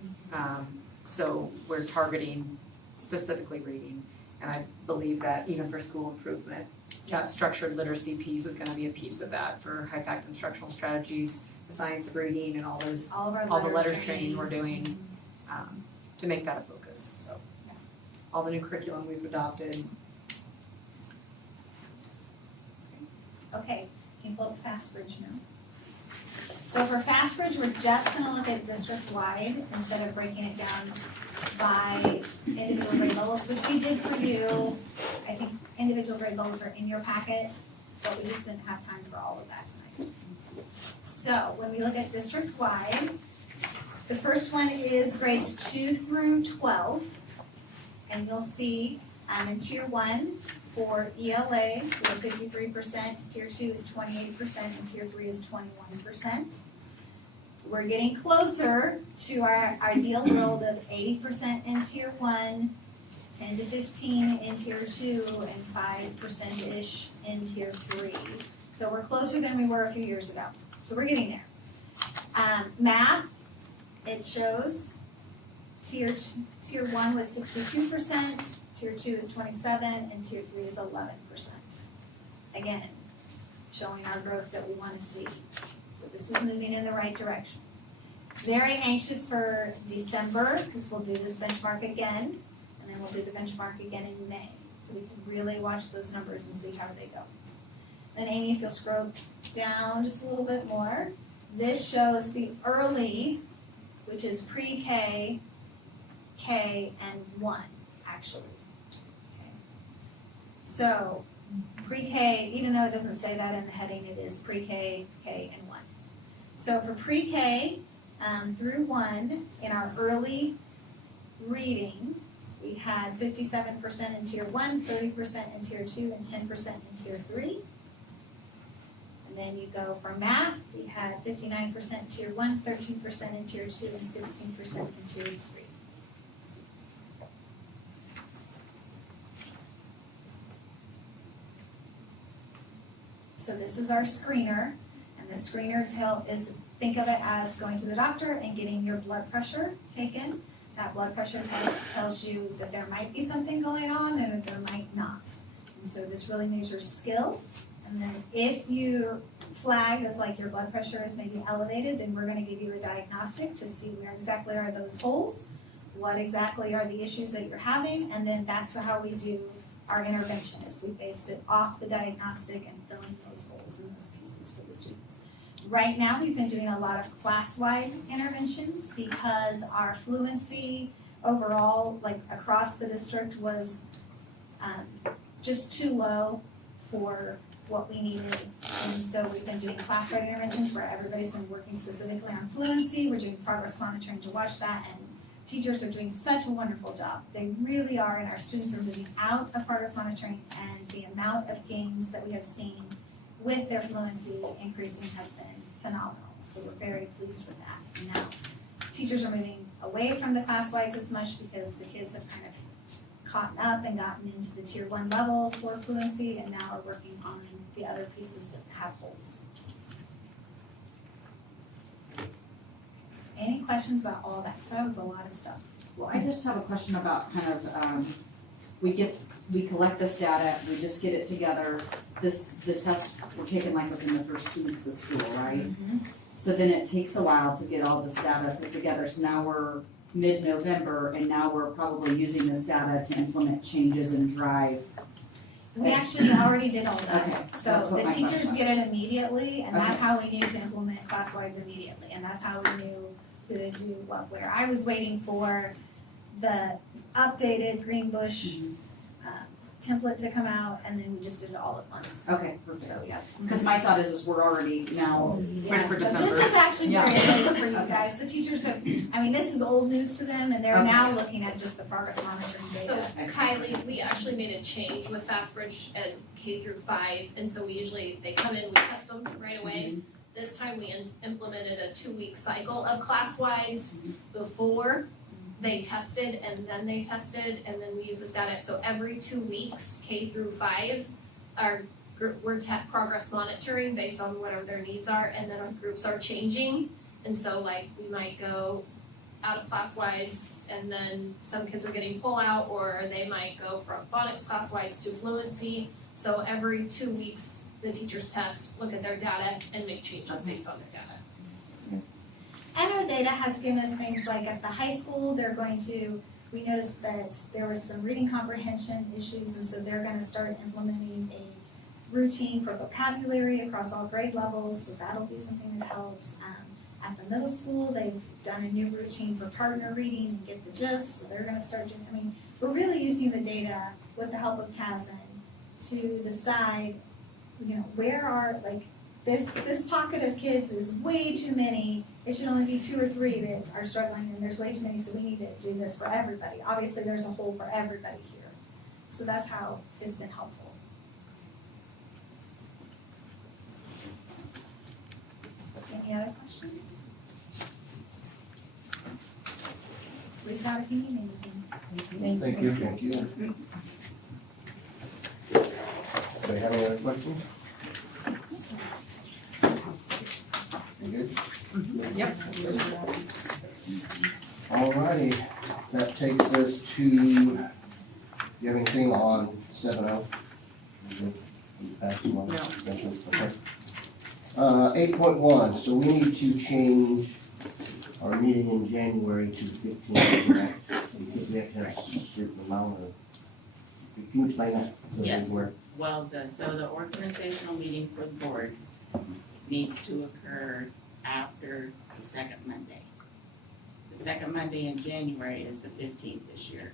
So we're targeting specifically reading. And I believe that even for school improvement, that structured literacy piece is gonna be a piece of that for high impact instructional strategies, the science of reading and all the letters training we're doing to make that a focus, so. All the new curriculum we've adopted. Okay, can you pull up Fast Bridge now? So for Fast Bridge, we're just gonna look at district-wide instead of breaking it down by individual grade levels, which we did for you. I think individual grade levels are in your packet, but we just didn't have time for all of that tonight. So when we look at district-wide, the first one is grades 2 through 12. And you'll see in tier 1 for ELA, we're 53%, tier 2 is 28%, and tier 3 is 21%. We're getting closer to our ideal world of 80% in tier 1, 10 to 15 in tier 2, and 5%-ish in tier 3. So we're closer than we were a few years ago. So we're getting there. Math, it shows tier 1 was 62%, tier 2 is 27%, and tier 3 is 11%. Again, showing our growth that we want to see. So this is moving in the right direction. Very anxious for December, because we'll do this benchmark again, and then we'll do the benchmark again in May. So we can really watch those numbers and see how they go. Then Amy, if you'll scroll down just a little bit more, this shows the early, which is pre-K, K, and 1, actually. Okay. So, pre-K, even though it doesn't say that in the heading, it is pre-K, K, and 1. So for pre-K through 1, in our early reading, we had 57% in tier 1, 30% in tier 2, and 10% in tier 3. And then you go for math, we had 59% tier 1, 13% in tier 2, and 16% in tier 3. So this is our screener, and the screener think of it as going to the doctor and getting your blood pressure taken. That blood pressure test tells you that there might be something going on and that there might not. And so this really measures skill. And then if you flag as like your blood pressure is maybe elevated, then we're going to give you a diagnostic to see where exactly are those holes, what exactly are the issues that you're having, and then that's how we do our intervention, is we based it off the diagnostic and filling those holes in those pieces for the students. Right now, we've been doing a lot of class-wide interventions because our fluency overall, like across the district, was just too low for what we needed. And so we've been doing class-wide interventions where everybody's been working specifically on fluency. We're doing progress monitoring to watch that, and teachers are doing such a wonderful job. They really are, and our students are moving out of progress monitoring, and the amount of gains that we have seen with their fluency increasing has been phenomenal. So we're very pleased with that. And now teachers are moving away from the class-wides as much because the kids have kind of caught up and gotten into the tier 1 level for fluency, and now are working on the other pieces that have holes. Any questions about all that? So that was a lot of stuff. Well, I just have a question about kind of, we collect this data, we just get it together. The tests were taken like within the first 2 weeks of school, right? Mm-hmm. So then it takes a while to get all this data put together. So now we're mid-November, and now we're probably using this data to implement changes and drive. We actually already did all Okay, that. that's So what the my teachers question get it immediately, and that's Okay. how we knew to implement class-wides immediately, and that's how we knew who to do what where. I was waiting for the updated Greenbush template to come out, and then we just did it all at once. Okay, perfect. So, yeah. Because my thought is we're already now, Ready for But December. this is actually Yeah. very late for you Okay. guys. The teachers have, I mean, this is old news to them, and they're now Okay. looking at just the progress monitoring So data. Excellent. Kylie, we actually made a change with Fastbridge and K through 5, and so they come in, we test them right away. This time we implemented a 2-week cycle of class-wides before they tested, and then they tested, and then we use this data. So every 2 weeks, K through 5, we're progress monitoring based on whatever their needs are, and then our groups are changing. And so like, we might go out of class-wides, and then some kids are getting pull-out, or they might go from phonics class-wides to fluency. So every 2 weeks, the teachers test, look at their data, and make changes based on their data. And our data has given us things like at the high school, we noticed that there was some reading comprehension issues, and so they're gonna start implementing a routine for vocabulary across all grade levels, so that'll be something that helps. At the middle school, they've done a new routine for partner reading and get the gist, so they're gonna start doing, we're really using the data with the help of TASN to decide, where are, this pocket of kids is way too many. It should only be 2 or 3 that are struggling, and there's way too many, so we need to do this for everybody. Obviously, there's a hole for everybody here. So that's how it's been helpful. Any other questions? Reach out if you need anything. Thank you. Thank you. Do they have any other questions? You good? Yep. Alrighty, that takes us to, you have anything on 7:0? No. 8.1, so we need to change our meeting in January to 15th, because we have to have a certain amount of, can you explain that? So Yes. where- Well, the organizational meeting for the board needs to occur after the second Monday. The second Monday in January is the 15th this year.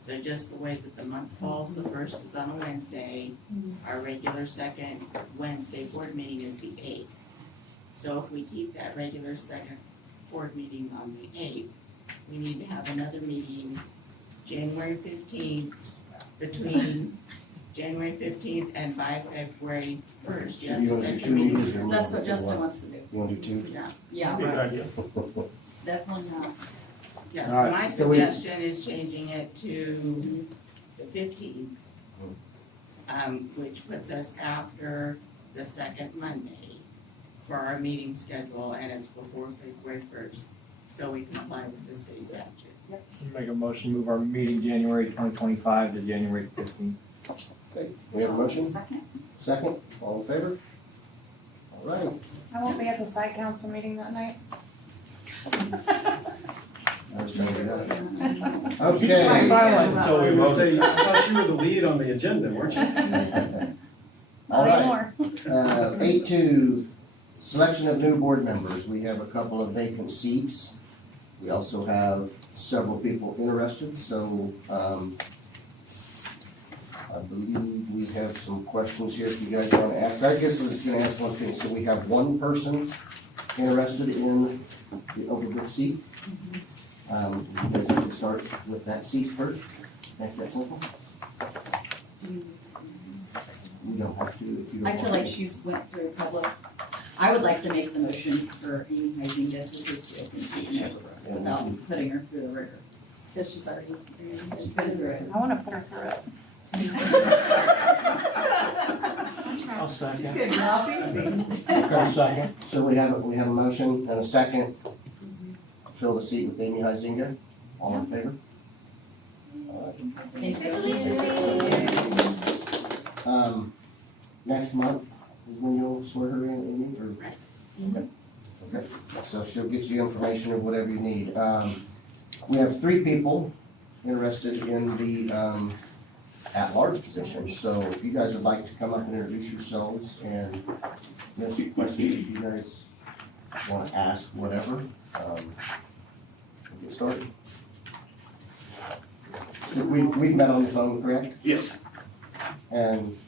So just the way that the month falls, the first is on a Wednesday, our regular second Wednesday board meeting is the 8th. So if we keep that regular second board meeting on the 8th, we need to have another meeting January 15th, between January 15th and by February 1st. You So have you to wanna set do your 2 meetings. meetings? or That's what do Justin one? wants to do. You wanna do 2? Yeah, Yeah, Good idea. definitely not. yeah, All so right, my so we- suggestion is changing it to the 15th, which puts us after the second Monday for our meeting schedule, and it's before February 1st, so we comply with the state statute. Make a motion, move our meeting January 2025 to January 15th. Okay, we have a motion, Second. second, all in favor? All right. I won't be at the site council meeting that night. I was trying to get out. Okay. Okay. So we I was voted. saying, I thought you were the lead on the agenda, weren't you? All Not right, anymore. 8.2, selection of new board members. We have a couple of vacant seats. We also have several people interested, so I believe we have some questions here if you guys want to ask. I guess I was gonna ask one thing, so we have one person interested in the Overbrook seat. You guys can start with that seat first, make that simple. We don't have to if you don't I want feel like to. she's went through public. I would like to make the motion for Amy Heisinger to take the open seat in Overbrook without putting her through the rigor. Because she's already been through it. I wanna put her through it. I'll She's second. getting coffee. I'll second. So we have a motion and a second. Fill the seat with Amy Heisinger. All in favor? All Thank you. right. Next month is when you'll swear her in, Amy, or? Okay. Okay, so she'll get you information or whatever you need. We have 3 people interested in the at-large position, so if you guys would like to come up and introduce yourselves and answer some questions if you guys want to ask, whatever, we'll get started. We've met on the phone, correct? Yes. And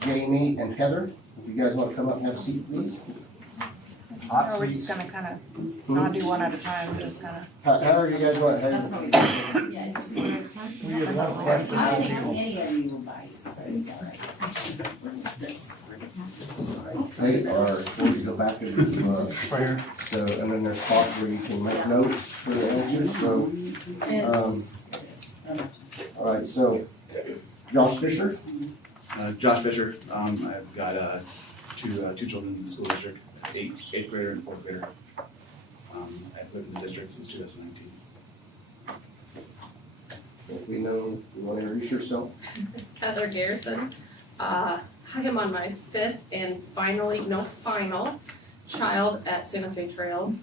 Jamie and Heather, if you guys want to come up and have a seat, please. Or we're just gonna kind of not do one at a time, just kind of. However you guys want, That's how we do it. Yeah, just one at a time. We get one question. I don't think any of you will bite, so you got it. What is this? they are, before we go back into the, Prayer. so, and then there's spots where you can make notes for the answers, so, all right, so, Josh Fisher, Josh Fisher. I've got two children in the school district, eighth grader and fourth grader. I've lived in the district since 2019. if we know, you want to introduce yourself? Heather Garrison. I am on my 5th and final child at Santa Fe Trail.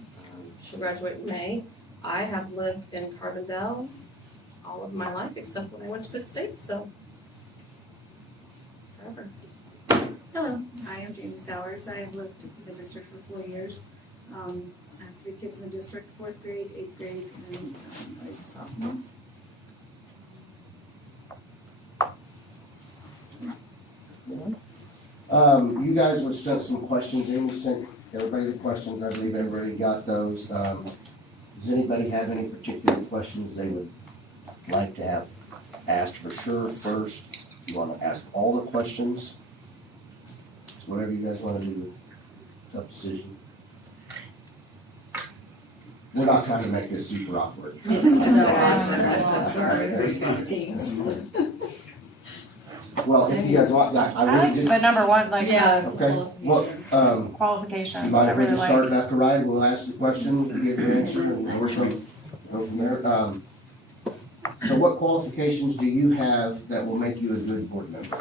She'll graduate in May. I have lived in Carbondale all of my life except when I went to Mid-State, so forever. Hello, hi, I'm Jamie Sowers. I have lived in the district for 4 years. I have 3 kids in the district, 4th grade, 8th grade, and I was a sophomore. You guys was sent some questions, Amy sent everybody the questions, I believe everybody got those. Does anybody have any particular questions they would like to have asked for sure first? You wanna ask all the questions? It's whatever you guys wanna do, tough decision. We're not trying to make this super awkward. It's so awkward, I'm so sorry. It stinks. Well, if you guys want, I I really like just, the number one, like Yeah. okay, well, qualifications, you mind I if we really just like. start left to right, we'll ask the question, give your answer, and we'll go from there. So what qualifications do you have that will make you a good board member?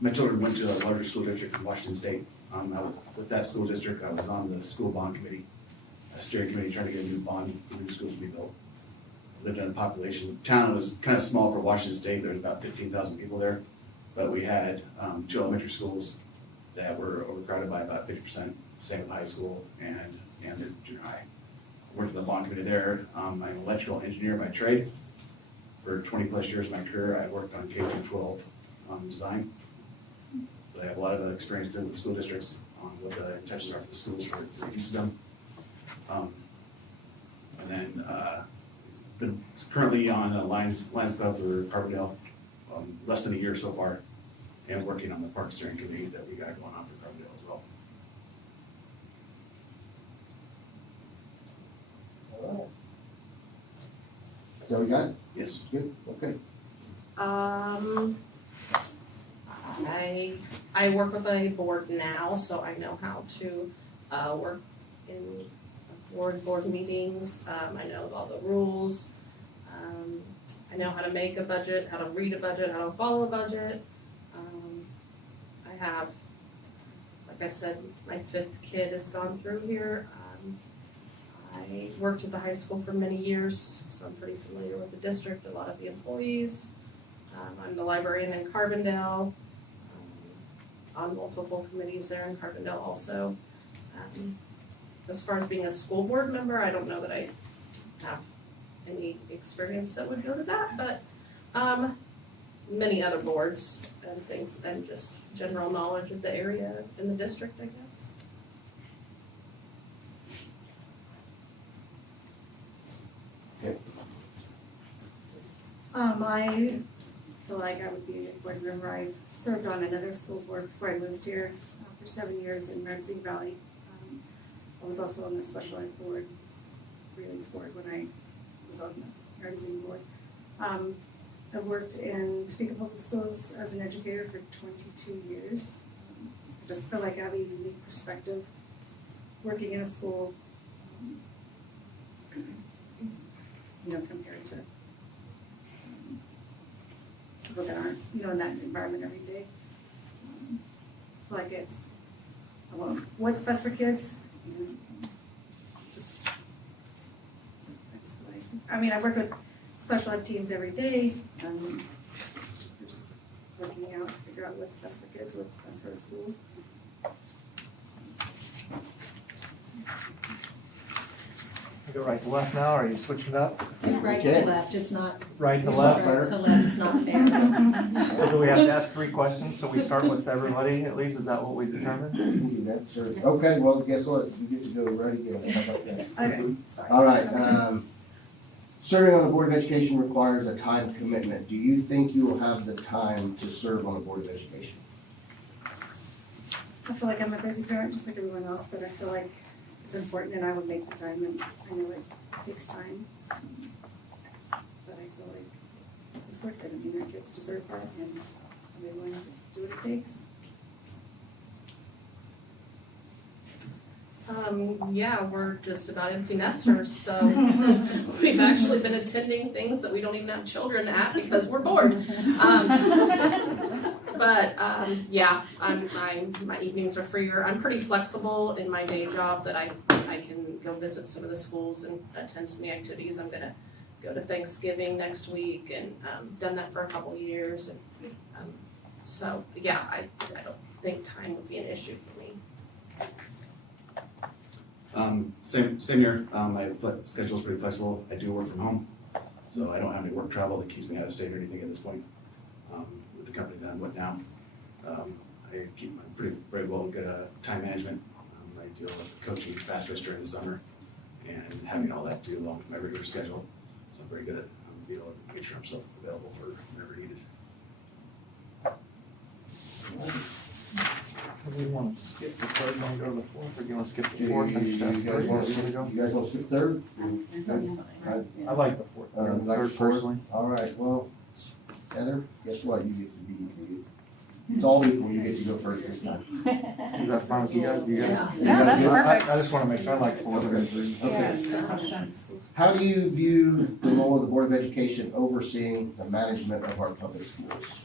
My children went to a larger school district in Washington State. I was with that school district. I was on the school bond committee, a steering committee trying to get a new bond for new schools to be built. Lived in a population, town was kind of small for Washington State. There's about 15,000 people there, but we had 2 elementary schools that were overcrowded by about 50%. Same with high school and the junior high. Worked in the bond committee there. I'm an electrical engineer by trade. For 20 plus years of my career, I worked on K-12 design. So I have a lot of experience dealing with school districts on what the intentions are for the schools for the use of them. And then been currently on Lions Club for Carbondale, less than a year so far, and working on the park steering committee that we got going on for Carbondale as well. Is that what you got? Yes. Good, okay. I work with a board now, so I know how to work in board meetings. I know all the rules. I know how to make a budget, how to read a budget, how to follow a budget. I have, like I said, my 5th kid has gone through here. I worked at the high school for many years, so I'm pretty familiar with the district, a lot of the employees. I'm the librarian in Carbondale, on multiple committees there in Carbondale also. As far as being a school board member, I don't know that I have any experience that would go to that, but many other boards and things, and just general knowledge of the area in the district, I guess. I feel like I would be a board member. I served on another school board before I moved here for 7 years in Magazine Valley. I was also on the special ed board, freelance board when I was on the magazine board. I worked in Topeka Public Schools as an educator for 22 years. I just feel like I have a unique perspective working in a school, compared to people that aren't, in that environment every day. Like it's, what's best for kids? Just I mean, I work with special ed teams every day, we're just working out to figure out what's best for kids, what's best for school. Go right to left now, or are you switching it up? Do right Okay. to left, it's not. Right to Right left? to left, it's not fair. So do we have to ask 3 questions, so we start with everybody at least, is that what we determined? You can do that, sure. Okay, well, guess what? You get to go right again. How about that? Okay, sorry. All right, serving on the Board of Education requires a time commitment. Do you think you will have the time to serve on the Board of Education? I feel like I'm a busy parent, just like everyone else, but I feel like it's important and I would make the time, and I know it takes time. But I feel like it's worth it. I mean, our kids deserve that, and I'm willing to do what it takes. Yeah, we're just about empty nesters, so we've actually been attending things that we don't even have children at because we're bored. Yeah, my evenings are freer. I'm pretty flexible in my day job that I can go visit some of the schools and attend some of the activities. I'm gonna go to Thanksgiving next week and done that for a couple of years. And so, yeah, I don't think time would be an issue for me. Same here. My schedule's pretty flexible. I do work from home, so I don't have any work travel that keeps me out of state or anything at this point. With the company that I'm with now, I'm very well good at time management. I deal with coaching fast-paced during the summer and having all that to do along with my regular schedule. So I'm very good at being able to make sure I'm still available for whenever needed. Do we want to skip the third and then go to the fourth, or do you want to skip Do the fourth and you just have guys three? want to skip third? I like the fourth, Like third fourth? personally. All right, well, Heather, guess what? You get to be, it's all equal. You get to go first this time. Is that fine with you guys? Yeah, that's perfect. I just want to make sure, I like fourth and three. Yeah, it's a good question. How do you view the role of the Board of Education overseeing the management of our public schools?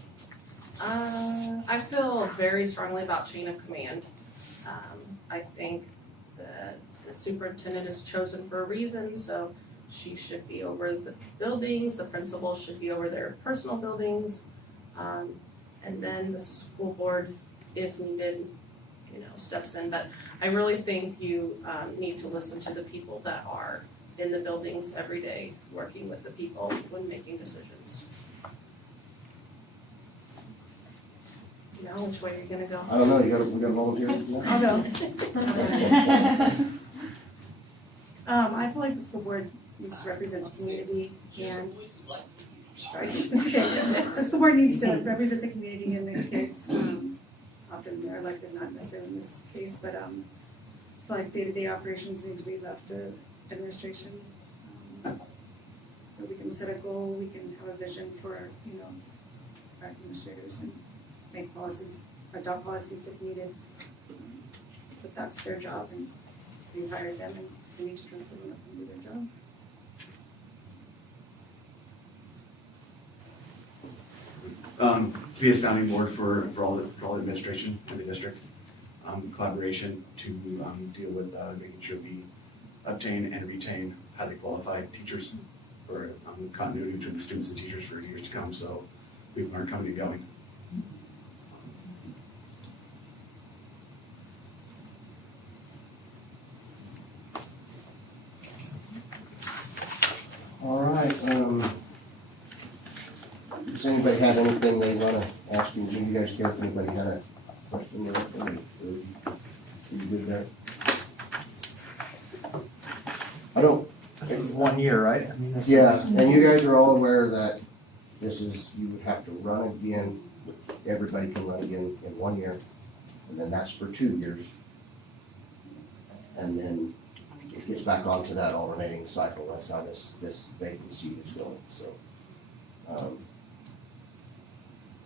I feel very strongly about chain of command. I think that the superintendent is chosen for a reason, so she should be over the buildings, the principal should be over their personal buildings. And then the school board, if needed, steps in. But I really think you need to listen to the people that are in the buildings every day, working with the people when making decisions. Now, which way are you gonna go? I don't know, we got a volunteer? I'll go. I feel like the school board needs to represent the community and, sorry, the school board needs to represent the community and the kids. Often they're elected, not necessarily in this case, but I feel like day-to-day operations need to be left to administration. Where we can set a goal, we can have a vision for, our administrators and make policies, adopt policies if needed. But that's their job, and we hired them, and we need to trust them enough to do their job. Be a sounding board for all the administration in the district. Collaboration to deal with making sure we obtain and retain highly qualified teachers for continuity between the students and teachers for years to come, so people aren't coming and going. All right, does anybody have anything they wanna ask you? Do you guys care if anybody had a question or anything? You good there? I don't, It's 1 year, right? I mean, this yeah, is. and you guys are all aware that this is, you would have to run again, everybody can run again in 1 year, and then that's for 2 years. And then it gets back onto that alternating cycle, that's how this vacancy is going, so.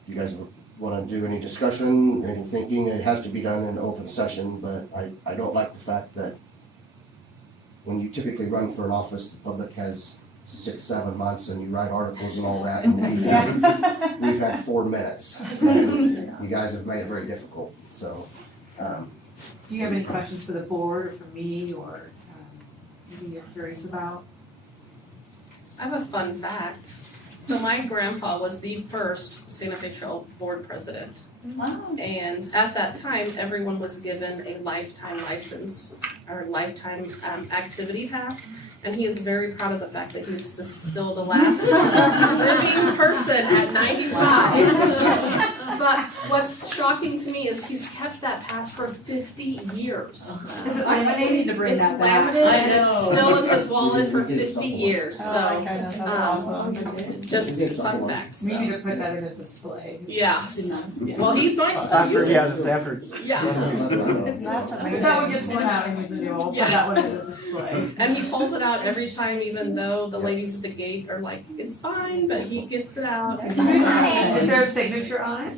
You guys wanna do any discussion, any thinking? It has to be done in open session, but I don't like the fact that when you typically run for an office, the public has 6-7 months and you write articles and all that, and we've had 4 minutes. And you guys have made it very difficult, so. Do you have any questions for the board or for me or anything you're curious about? I have a fun fact. So my grandpa was the first Santa Fe Trail board president. Wow. And at that time, everyone was given a lifetime license or lifetime activity pass. And he is very proud of the fact that he's still the last living person at 95. But what's shocking to me is he's kept that pass for 50 years. Is it laminated? We need to bring that back. It's laminated and it's still in his wallet for 50 years, Oh so. my goodness, that's awesome. Just fun facts. We need to put that in a display. Yeah. Well, he's going to still After, use it. yeah, just after it's. Yeah. It's not something. If that one gets one out, I'm gonna do, we'll put Yeah. that one in the display. And he pulls it out every time, even though the ladies at the gate are like, it's fine, but he gets it out. Is there a signature on it?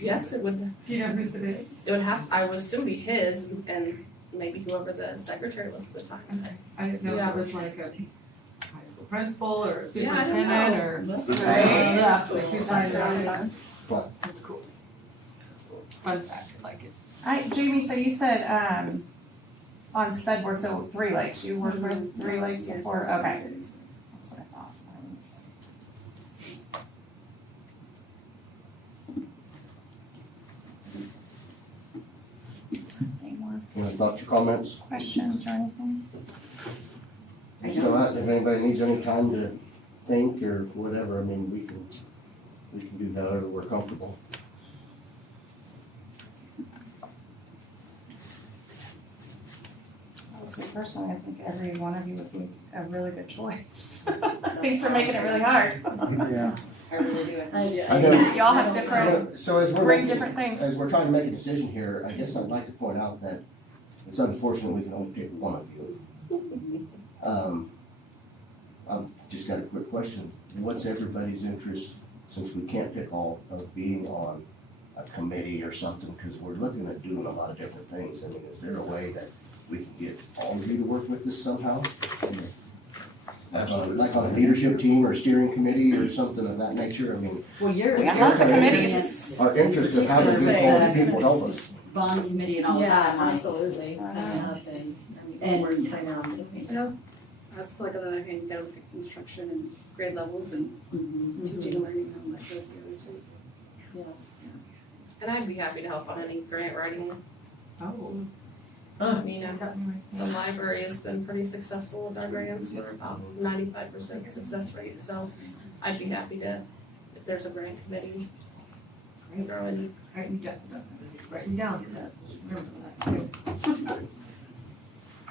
Yes, it would, Do you know whose it is? it would have, I would assume be his and maybe whoever the secretary was at the time. Okay. I didn't know if Yeah. it was like a high school principal or Yeah, I don't superintendent know. or. That's Right? Yeah. That's cool. Like, who That's signed really it? fun. That's cool. Fun fact, I like it. Jamie, so you said, on sped board, so 3 Lakes, you worked with 3 Lakes before, okay. That's what I thought. Any more Any thoughts or comments? questions or anything? So if anybody needs any time to think or whatever, I mean, we can do that or we're comfortable. Honestly, personally, I think every one of you would be a really good choice. Thanks for making it really hard. Yeah. I really do. I know. Y'all have different, So as we're bring making- different things. As we're trying to make a decision here, I guess I'd like to point out that it's unfortunate we can only pick one of you. I've just got a quick question. What's everybody's interest, since we can't pick all, of being on a committee or something? Because we're looking at doing a lot of different things. I mean, is there a way that we can get all of you to work with this somehow? Like on a leadership team or a steering committee or something of that nature? I mean, Well, you're. We got you're lots of committee committees. and our interest of having good quality people help us. Bond committee and all of that. I'm like, absolutely. And- I was like on the other hand, that would be construction and grade levels and mhm. teaching and learning, and like those together too. And I'd be happy to help on any grant writing. Oh. I mean, the library has been pretty successful with our grants. We're about 95% success rate, so I'd be happy to, if there's a grant committee. Throw in. Writing down that. Remember that.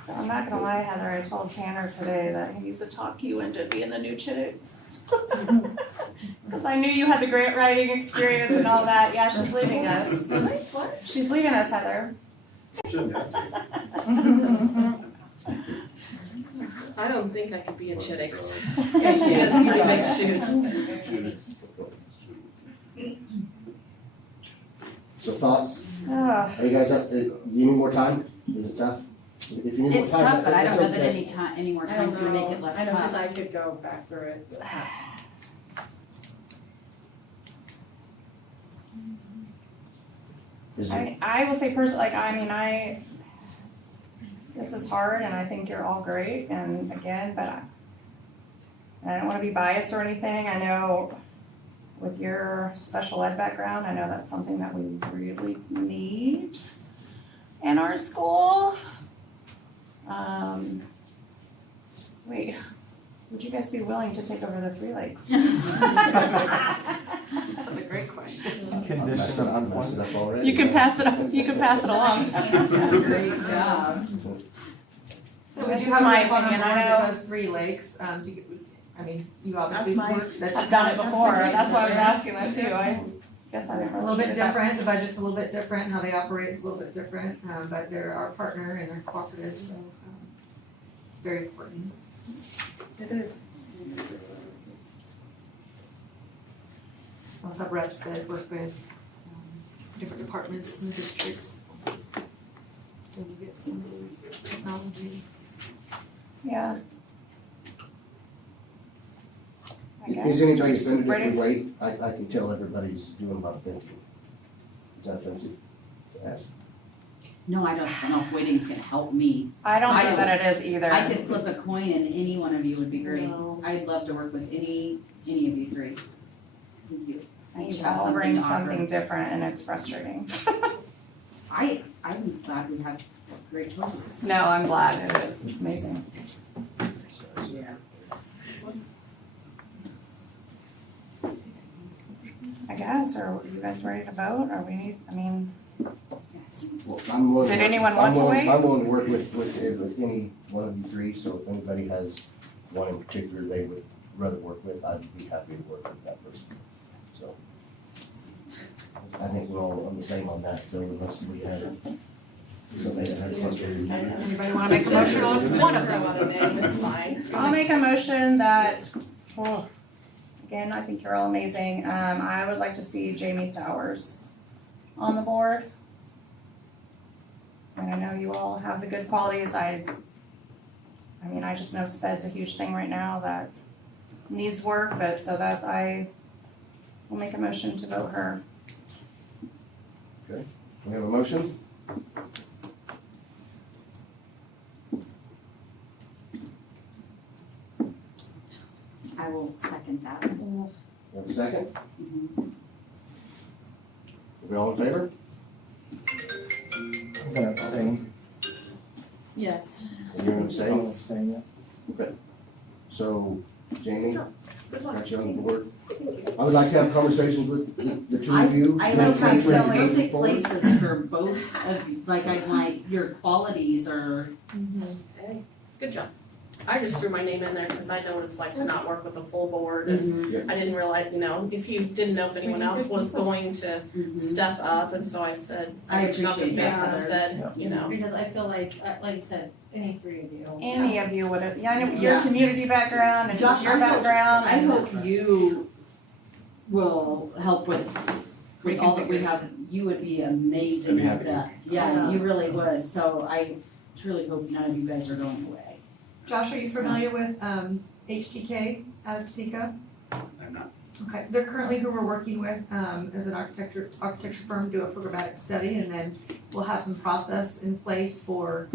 So I'm not gonna lie, Heather, I told Tanner today that he needs to talk you into being the new Chittix. Cause I knew you had the grant writing experience and all that. Yeah, she's leaving us. What? She's leaving us, Heather. Shouldn't have to. I don't think I could be a Chittix. She has pretty big shoes. So thoughts? Ah. Are you guys, you need more time? Is it tough? If you need more It's time, tough, but I don't know it's that okay. any more time's gonna make it less I know, cause tough. I could go back through it. Is it- I will say first, this is hard and I think you're all great and again, but I don't wanna be biased or anything. I know with your special ed background, I know that's something that we really need in our school. Wait, would you guys be willing to take over the 3 Lakes? That's a great question. I'm messing up already. You can pass it along. Great job. So That's would you just have my a on a opinion, board I that know. does 3 Lakes, I mean, you obviously That's my- work. I've done it before, that's why I was asking that too. I guess I didn't It's a really little bit think of that. different, the budget's a little bit different, how they operate is a little bit different, but they're our partner and they're cooperative, so, it's very important. It is. We also have reps that work with, different departments and districts. So we get some technology. Yeah. I guess. Is anybody offended if Ready? we wait? I can tell everybody's doing a lot of thinking. Is that offensive to ask? No, I don't know if waiting's gonna help me. I don't I think don't- that it is either. I could flip a coin and any one of you would be great. No. I'd love to work with any of you three. Thank you. And Each you have all something bring to offer. something different and it's frustrating. I'm glad we have great choices. No, I'm glad it is. It's amazing. Yeah. I guess, are you guys ready to vote, or we need, I mean, Well, I'm willing to Did work- anyone I'm want to willing- wait? I'm willing to work with any one of you three, so if anybody has one in particular they would rather work with, I'd be happy to work with that person. So I think we're all on the same on that, so unless we have somebody that has frustrated. Anybody wanna make a motion on one of them? Throw out a name, it's fine. I'll make a motion that, again, I think you're all amazing. I would like to see Jamie Sowers on the board. And I know you all have the good qualities. I mean, I just know SPED's a huge thing right now that needs work, but so that's, I will make a motion to vote her. We have a motion? I will second that. We have a second? Mhm. Are we all in favor? I'm gonna abstain. Yes. And you're I'll abstaining? abstain, yeah. So, Jamie, Good luck. got you on the board. I would like to have conversations with the two of you. I then love how please some bring it perfect forward. places for both of you, like I'm like, your qualities are, Hey, good job. I just threw my name in there because I know what it's like to not work with a full board, and I didn't realize, if you didn't know if anyone else was going to step up, and so I said, I reached out to appreciate Faith that. and said, Because I feel like you said, any three of you. Any of you would have, yeah, I know your Yeah. community background and Josh, your I hope- background. I and- hope you will help with all that we have. You would be amazing I'd be with happy. that. Yeah, you really would. So I truly hope none of you guys are going away. Josh, are you familiar with HTK out of Topeka? I'm not. Okay, they're currently who we're working with as an architecture firm, do a programmatic study, and then we'll have some process in place for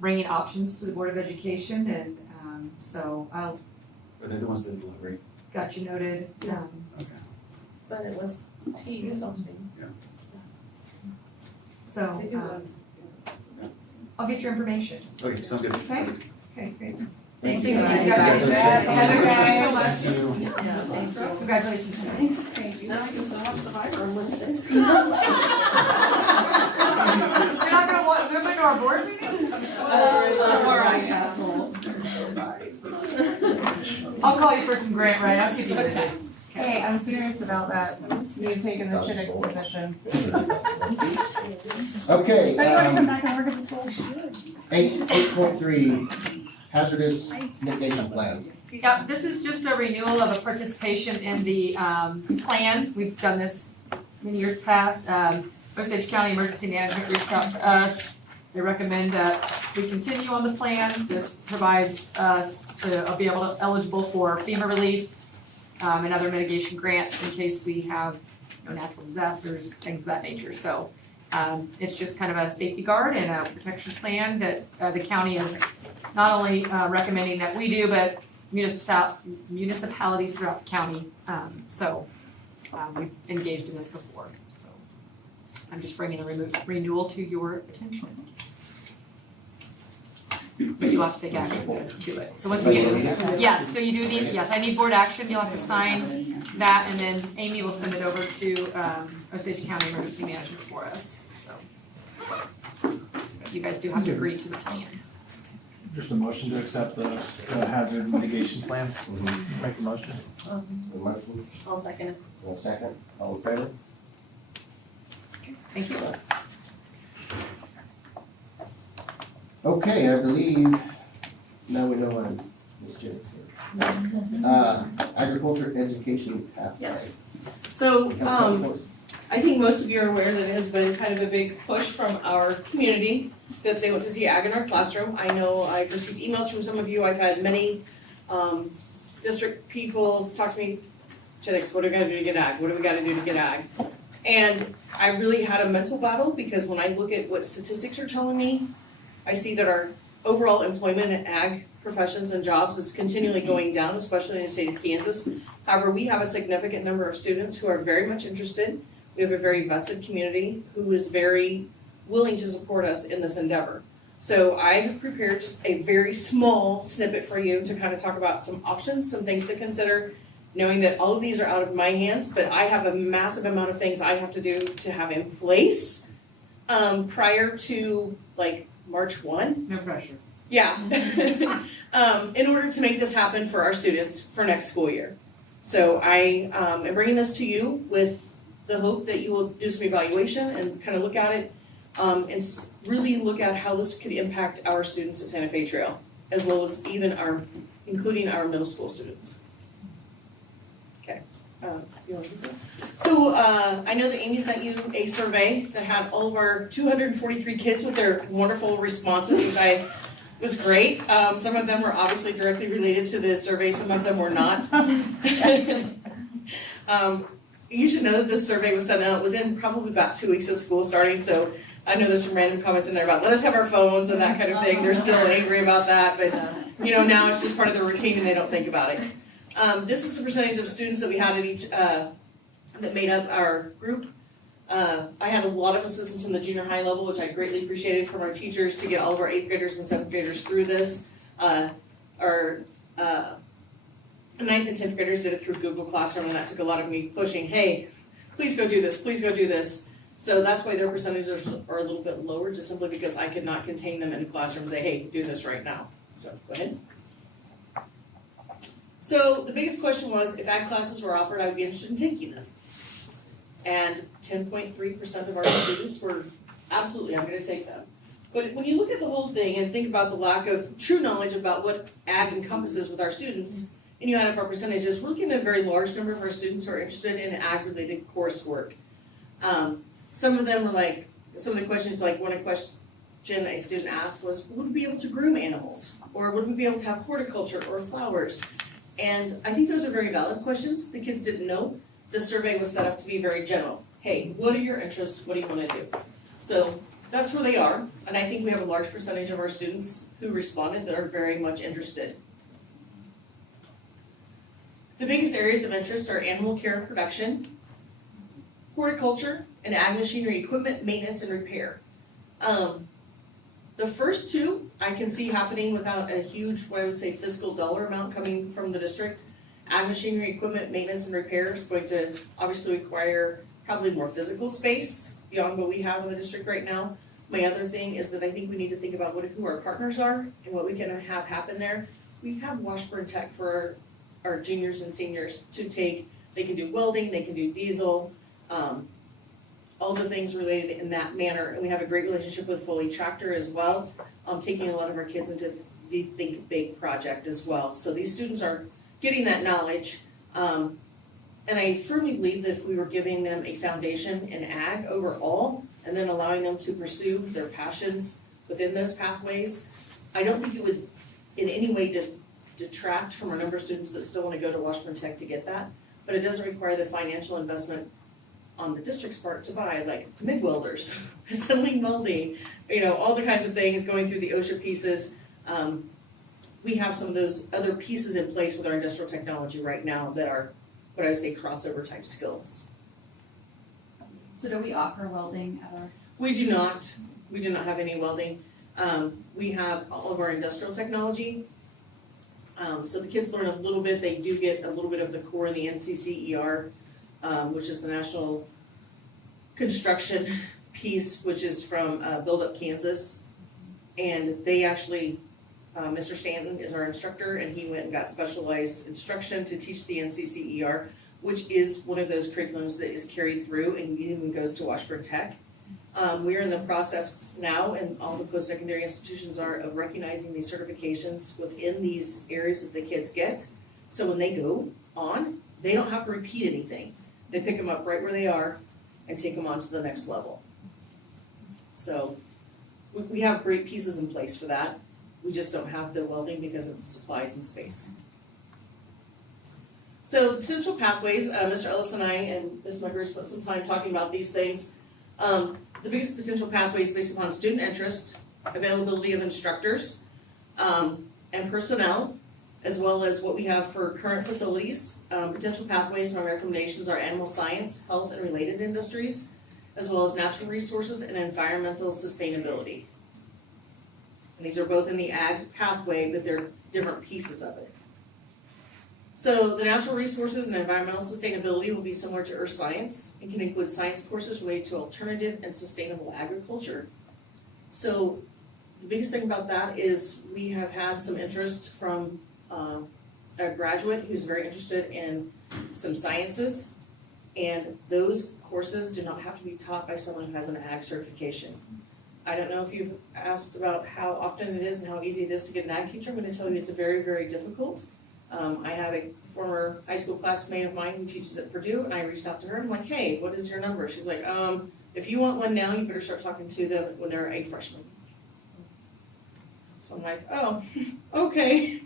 bringing options to the Board of Education, and so I'll, Are they the ones that deliver? got you noted. Okay. but it was T something. So They do ones. I'll get your information. Okay, sounds good. Okay. Okay, great. Thank you. you. Thank you. Thank you. Thank you so much. Yeah, thank you. Congratulations. Thank you. Now I can still watch Survivor on Wednesdays. You're not gonna want, move into our board meetings? I'll call you for some grant write, I'll keep you busy. Hey, I'm serious about that, you taking the Chittick's position. Okay, Oh, you wanna come back and work at the school? 8.3, hazardous mitigation plan. Yep, this is just a renewal of a participation in the plan. We've done this in years past. Osage County Emergency Management reached out to us. They recommend that we continue on the plan. This provides us to be eligible for FEMA relief and other mitigation grants in case we have natural disasters, things of that nature. So it's just kind of a safety guard and a protection plan that the county is not only recommending that we do, but municipalities throughout the county. We've engaged in this before, so I'm just bringing the renewal to your attention. But you'll have to take action to do it. So once we get, yes, so you do need, yes, I need board action. You'll have to sign that, and then Amy will send it over to Osage County Emergency Management for us, so. You guys do have to agree to the plan. Just a motion to accept the hazard mitigation plan. Make a motion. A motion, I'll second it. and a second, all in favor? Thank you. Okay, I believe, now we know what Ms. Jennings here. Agriculture education pathway. Yes. So, I think most of you are aware that it has been kind of a big push from our community that they want to see ag in our classroom. I know I've received emails from some of you. I've had many district people talk to me genetics, what do we gotta do to get ag, what do we gotta do to get ag? And I really had a mental battle, because when I look at what statistics are telling me, I see that our overall employment in ag professions and jobs is continually going down, especially in the state of Kansas. However, we have a significant number of students who are very much interested. We have a very vested community who is very willing to support us in this endeavor. So I've prepared just a very small snippet for you to kind of talk about some options, some things to consider, knowing that all of these are out of my hands, but I have a massive amount of things I have to do to have in place prior to like March 1. No pressure. Yeah. In order to make this happen for our students for next school year. So I am bringing this to you with the hope that you will do some evaluation and kind of look at it and really look at how this could impact our students at Santa Fe Trail, as well as even including our middle school students. Okay. You want to do that? So I know that Amy sent you a survey that had all of our 243 kids with their wonderful responses, which was great. Some of them were obviously directly related to the survey, some of them were not. You should know that this survey was sent out within probably about 2 weeks of school starting, so I know there's some random comments in there about let us have our phones and that kind of thing. They're still angry about that, but now it's just part of the routine and they don't think about it. This is the percentage of students that we had at each, that made up our group. I had a lot of assistance in the junior high level, which I greatly appreciated from our teachers to get all of our 8th graders and 7th graders through this. Our 9th and 10th graders did it through Google Classroom, and that took a lot of me pushing, hey, please go do this, please go do this. So that's why their percentages are a little bit lower, just simply because I could not contain them in a classroom and say, hey, do this right now. So go ahead. So the biggest question was, if ag classes were offered, I would be interested in taking them. And 10.3% of our students were absolutely, I'm gonna take them. But when you look at the whole thing and think about the lack of true knowledge about what ag encompasses with our students, and you add up our percentages, we're looking at a very large number of our students who are interested in ag-related coursework. Some of them were like, some of the questions, like one question a student asked was, would we be able to groom animals? Or would we be able to have horticulture or flowers? And I think those are very valid questions. The kids didn't know. The survey was set up to be very general. Hey, what are your interests? What do you want to do? So that's where they are. And I think we have a large percentage of our students who responded that are very much interested. The biggest areas of interest are animal care and production, horticulture, and ag machinery equipment, maintenance, and repair. The first two I can see happening without a huge, what I would say, fiscal dollar amount coming from the district. Ag machinery equipment, maintenance, and repair is going to obviously require probably more physical space beyond what we have in the district right now. My other thing is that I think we need to think about who our partners are and what we can have happen there. We have Washburn Tech for our juniors and seniors to take. They can do welding, they can do diesel, all the things related in that manner. And we have a great relationship with Foley Tractor as well, taking a lot of our kids into the Think Big project as well. So these students are getting that knowledge. And I firmly believe that if we were giving them a foundation in ag overall, and then allowing them to pursue their passions within those pathways, I don't think it would in any way just detract from our number of students that still want to go to Washburn Tech to get that. But it doesn't require the financial investment on the district's part to buy like MIG welders, assembling welding, all the kinds of things, going through the OSHA pieces. We have some of those other pieces in place with our industrial technology right now that are what I would say crossover type skills. So do we offer welding at our? We do not. We do not have any welding. We have all of our industrial technology. So the kids learn a little bit. They do get a little bit of the core in the NCCER, which is the National Construction piece, which is from Build Up Kansas. And they actually, Mr. Stanton is our instructor, and he went and got specialized instruction to teach the NCCER, which is one of those curriculums that is carried through and even goes to Washburn Tech. We're in the process now, and all the post-secondary institutions are, of recognizing these certifications within these areas that the kids get. So when they go on, they don't have to repeat anything. They pick them up right where they are and take them on to the next level. So we have great pieces in place for that. We just don't have the welding because of the supplies and space. So the potential pathways, Mr. Ellis and I and Ms. Muggery spent some time talking about these things. The biggest potential pathways based upon student interest, availability of instructors, and personnel, as well as what we have for current facilities. Potential pathways, my recommendations are animal science, health and related industries, as well as natural resources and environmental sustainability. And these are both in the ag pathway, but they're different pieces of it. So the natural resources and environmental sustainability will be similar to earth science and can include science courses related to alternative and sustainable agriculture. So the biggest thing about that is we have had some interest from a graduate who's very interested in some sciences, and those courses do not have to be taught by someone who has an ag certification. I don't know if you've asked about how often it is and how easy it is to get an ag teacher. I'm going to tell you it's very, very difficult. I have a former high school classmate of mine who teaches at Purdue, and I reached out to her. I'm like, hey, what is your number? She's like, if you want one now, you better start talking to them when they're a freshman. So I'm like, oh, okay.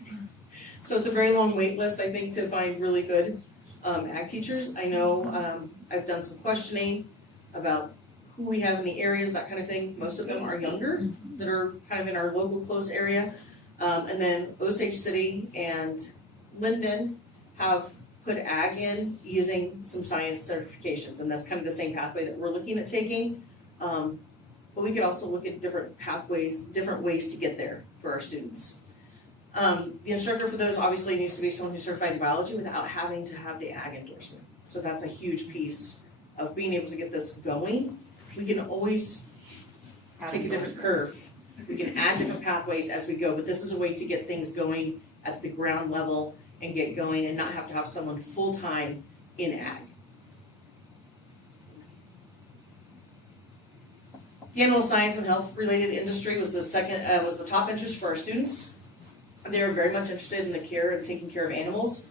So it's a very long wait list, I think, to find really good ag teachers. I know I've done some questioning about who we have in the areas, that kind of thing. Most of them are younger, that are kind of in our local close area. And then Osage City and Linden have put ag in using some science certifications, and that's kind of the same pathway that we're looking at taking. But we could also look at different pathways, different ways to get there for our students. The instructor for those obviously needs to be someone who's certified in biology without having to have the ag endorsement. So that's a huge piece of being able to get this going. We can always take a different curve. We can add different pathways as we go, but this is a way to get things going at the ground level and get going and not have to have someone full-time in ag. The animal science and health related industry was the top interest for our students. They are very much interested in the care and taking care of animals.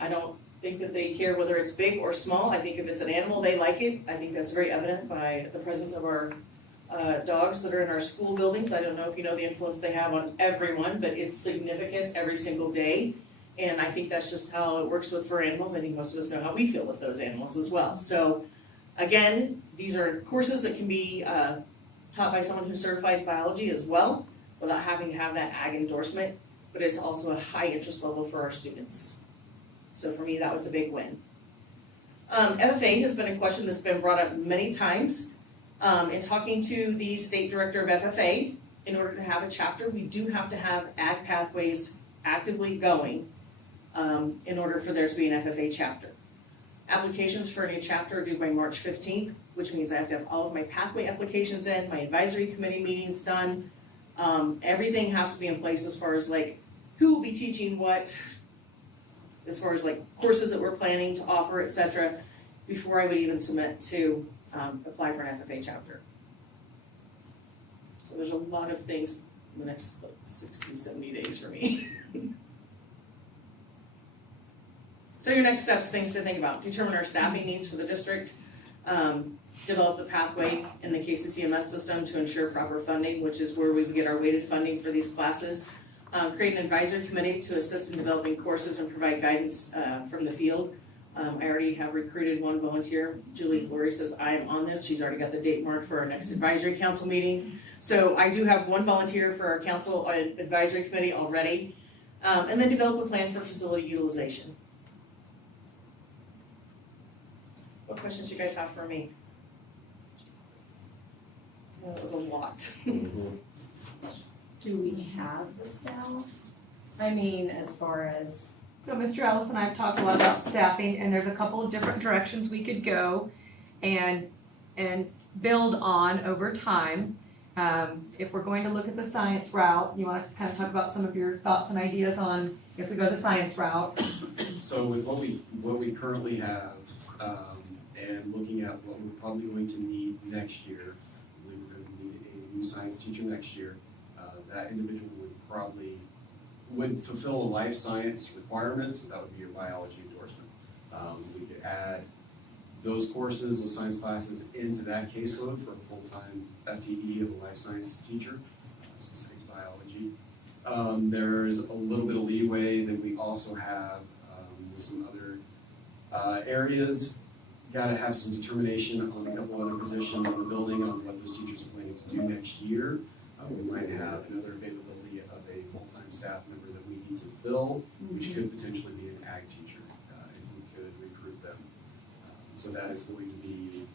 I don't think that they care whether it's big or small. I think if it's an animal, they like it. I think that's very evident by the presence of our dogs that are in our school buildings. I don't know if you know the influence they have on everyone, but it's significant every single day. And I think that's just how it works with fur animals. I think most of us know how we feel with those animals as well. So again, these are courses that can be taught by someone who's certified in biology as well, without having to have that ag endorsement, but it's also a high interest level for our students. So for me, that was a big win. FFA has been a question that's been brought up many times. In talking to the state director of FFA, in order to have a chapter, we do have to have ag pathways actively going in order for there to be an FFA chapter. Applications for a new chapter are due by March 15th, which means I have to have all of my pathway applications in, my advisory committee meetings done. Everything has to be in place as far as like who will be teaching what, as far as like courses that we're planning to offer, etc., before I would even submit to apply for an FFA chapter. So there's a lot of things in the next 60, 70 days for me. So your next steps, things to think about: determine our staffing needs for the district, develop the pathway in the KCCMS system to ensure proper funding, which is where we would get our weighted funding for these classes, create an advisory committee to assist in developing courses and provide guidance from the field. I already have recruited one volunteer. Julie Flory says I am on this. She's already got the date marked for our next advisory council meeting. So I do have one volunteer for our council advisory committee already. And then develop a plan for facility utilization. What questions do you guys have for me? That was a lot. Do we have the staff? I mean, as far as. So Mr. Ellis and I have talked a lot about staffing, and there's a couple of different directions we could go and build on over time. If we're going to look at the science route, you want to kind of talk about some of your thoughts and ideas on if we go the science route. So with what we currently have, and looking at what we're probably going to need next year, I believe we're going to need a new science teacher next year. That individual would fulfill a life science requirement, so that would be your biology endorsement. We could add those courses, those science classes, into that caseload for a full-time FTE of a life science teacher, specific to biology. There's a little bit of leeway that we also have with some other Areas, gotta have some determination on a couple other positions in the building on what those teachers are planning to do next year. We might have another availability of a full-time staff member that we need to fill, which could potentially be an ag teacher, if we could recruit them. So that is going to be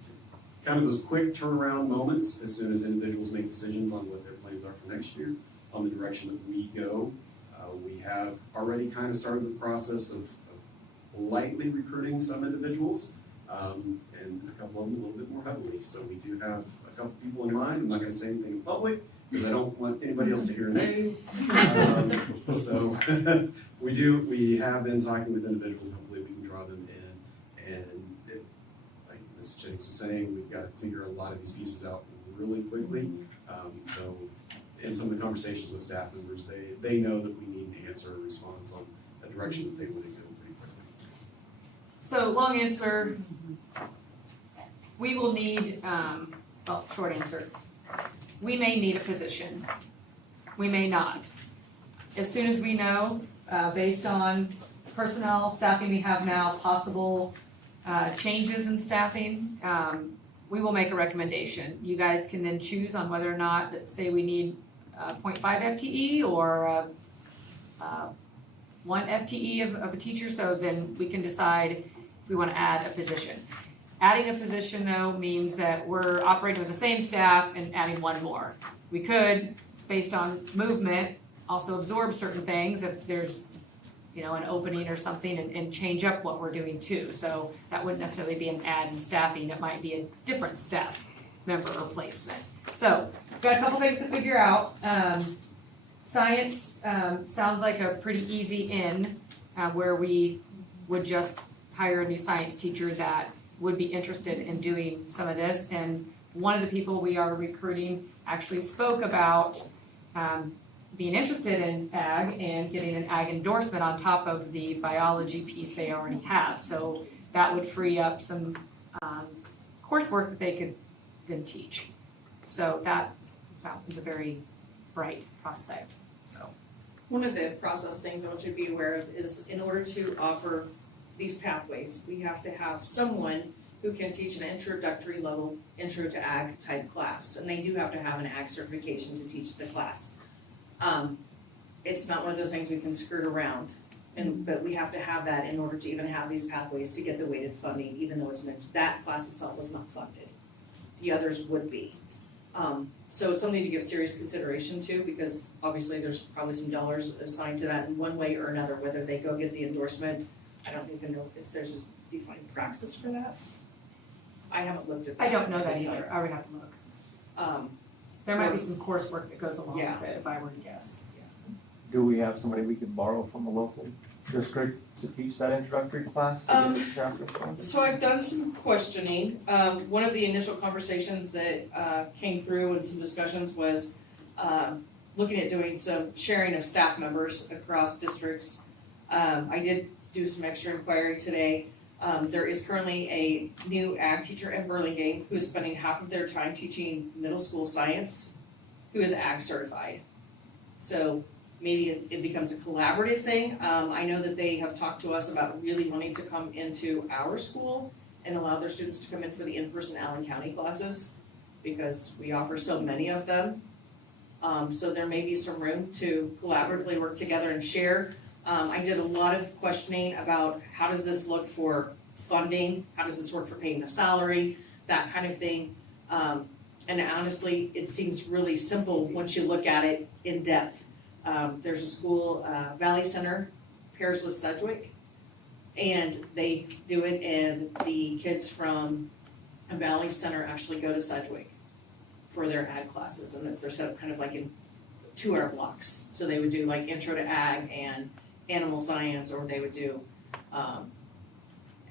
kind of those quick turnaround moments as soon as individuals make decisions on what their plans are for next year, on the direction that we go. We have already kind of started the process of lightly recruiting some individuals, and a couple of them a little bit more heavily. So we do have a couple people in mind. I'm not going to say anything in public because I don't want anybody else to hear a name. So we have been talking with individuals. Hopefully we can draw them in. And like Ms. Jennings was saying, we've got to figure a lot of these pieces out really quickly. So in some of the conversations with staff members, they know that we need an answer or response on a direction that they want to go pretty quickly. So long answer, we will need, short answer, we may need a position. We may not. As soon as we know, based on personnel, staffing we have now, possible changes in staffing, we will make a recommendation. You guys can then choose on whether or not, say we need 0.5 FTE or 1 FTE of a teacher, so then we can decide if we want to add a position. Adding a position though means that we're operating with the same staff and adding one more. We could, based on movement, also absorb certain things if there's an opening or something and change up what we're doing too. So that wouldn't necessarily be an add in staffing, it might be a different staff member replacement. So, got a couple things to figure out. Science sounds like a pretty easy in where we would just hire a new science teacher that would be interested in doing some of this. And one of the people we are recruiting actually spoke about being interested in ag and getting an ag endorsement on top of the biology piece they already have. So that would free up some coursework that they could then teach. So that is a very bright prospect. So One of the process things I want you to be aware of is in order to offer these pathways, we have to have someone who can teach an introductory level intro to ag type class. And they do have to have an ag certification to teach the class. It's not one of those things we can skirt around, but we have to have that in order to even have these pathways to get the weighted funding, even though that class itself was not funded. The others would be. So it's something to give serious consideration to, because obviously there's probably some dollars assigned to that in one way or another, whether they go get the endorsement. I don't even know if there's a defined praxis for that. I haven't looked at that. I don't know that either, I would have to look. There might be some coursework that goes along with it, if I were to guess. Do we have somebody we could borrow from a local district to teach that introductory class? So I've done some questioning. One of the initial conversations that came through and some discussions was looking at doing some sharing of staff members across districts. I did do some extra inquiry today. There is currently a new ag teacher in Burlingame who is spending half of their time teaching middle school science, who is ag certified. So maybe it becomes a collaborative thing. I know that they have talked to us about really wanting to come into our school and allow their students to come in for the in-person Allen County classes, because we offer so many of them. So there may be some room to collaboratively work together and share. I did a lot of questioning about how does this look for funding, how does this work for paying the salary, that kind of thing. And honestly, it seems really simple once you look at it in depth. There's a school, Valley Center, pairs with Sedgwick, and they do it, and the kids from Valley Center actually go to Sedgwick for their ag classes, and they're set up kind of like in 2-hour blocks. So they would do like intro to ag and animal science, or they would do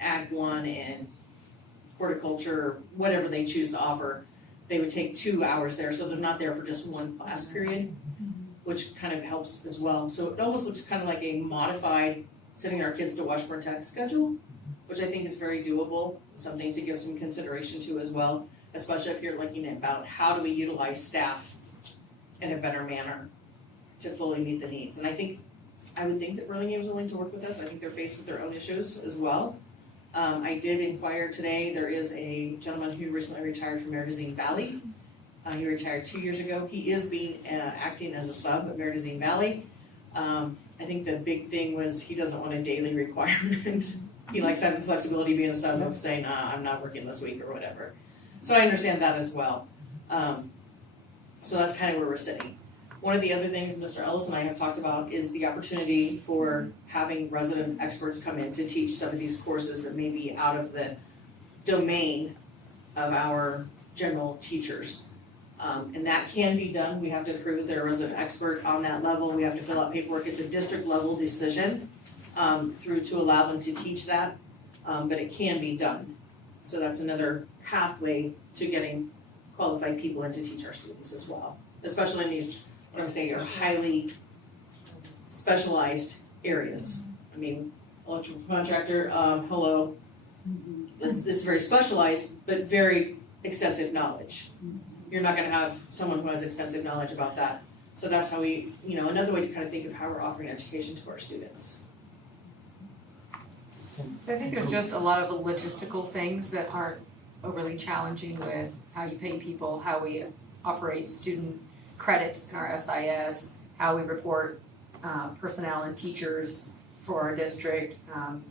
ag 1 and horticulture, whatever they choose to offer. They would take 2 hours there, so they're not there for just one class period, which kind of helps as well. So it almost looks kind of like a modified sending our kids to Washburn Tech schedule, which I think is very doable, something to give some consideration to as well, especially if you're looking about how do we utilize staff in a better manner to fully meet the needs. And I would think that Burlingame is willing to work with us. I think they're faced with their own issues as well. I did inquire today, there is a gentleman who recently retired from Meritzine Valley. He retired 2 years ago. He is acting as a sub at Meritzine Valley. I think the big thing was he doesn't want a daily requirement. He likes having flexibility being a sub of saying, I'm not working this week or whatever. So I understand that as well. So that's kind of where we're sitting. One of the other things Mr. Ellis and I have talked about is the opportunity for having resident experts come in to teach some of these courses that may be out of the domain of our general teachers. And that can be done. We have to prove that they're a resident expert on that level. We have to fill out paperwork. It's a district level decision through to allow them to teach that, but it can be done. So that's another pathway to getting qualified people in to teach our students as well, especially in these, what I'm saying, are highly specialized areas. I mean, electrical contractor, hello. It's very specialized, but very extensive knowledge. You're not gonna have someone who has extensive knowledge about that. So that's how we, another way to kind of think of how we're offering education to our students. So I think there's just a lot of logistical things that aren't overly challenging with how you pay people, how we operate student credits in our SIS, how we report personnel and teachers for our district.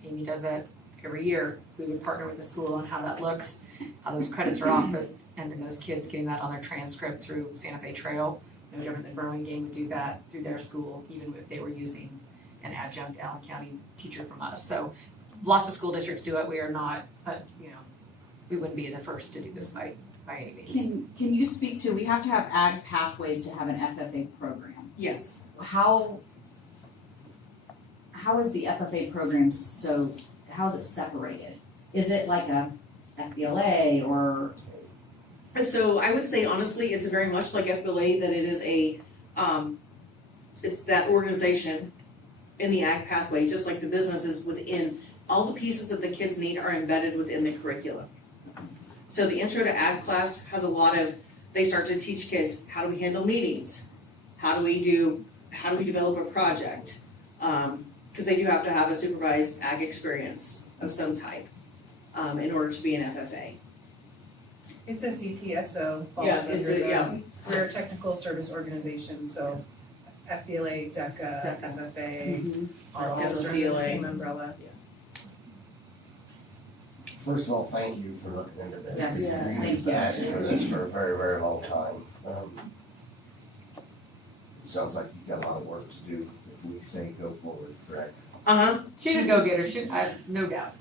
Amy does that every year. We would partner with the school on how that looks, how those credits are offered, and then those kids getting that on their transcript through Santa Fe Trail. No different than Burlingame would do that through their school, even if they were using an adjunct Allen County teacher from us. So lots of school districts do it. We are not, but we wouldn't be the first to do this by any means. Can you speak to, we have to have ag pathways to have an FFA program. Yes. How is the FFA program how is it separated? Is it like a FBLA or? So I would say honestly, it's very much like FBLA, that it is it's that organization in the ag pathway, just like the businesses within, all the pieces that the kids need are embedded within the curriculum. So the intro to ag class has a lot of, they start to teach kids, how do we handle meetings? How do we develop a project? Because they do have to have a supervised ag experience of some type in order to be an FFA. It's a CTSO falls Yeah, under it's a, we're a technical service organization, so FBLA, DECA, FFA, all of those are under the same umbrella. First of all, thank you for looking into this. Yes, We've asked for this for a very, very long time. It sounds like you've got a lot of work to do if we say go forward, correct? She's a go-getter, I have no doubt.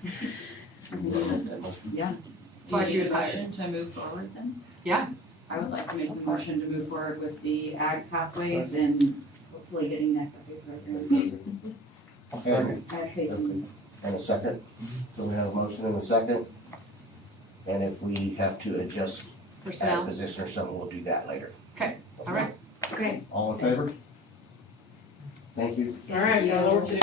Yeah. That's why she was hired. Motion to move forward then? Yeah. I would like to make the motion to move forward with the ag pathways and hopefully getting that FFA program. And a second? So we have a motion and a second. And if we have to adjust Personnel. a position or something, we'll do that later. Okay, all right. Okay. All in favor? Thank you. All right, got a little to do.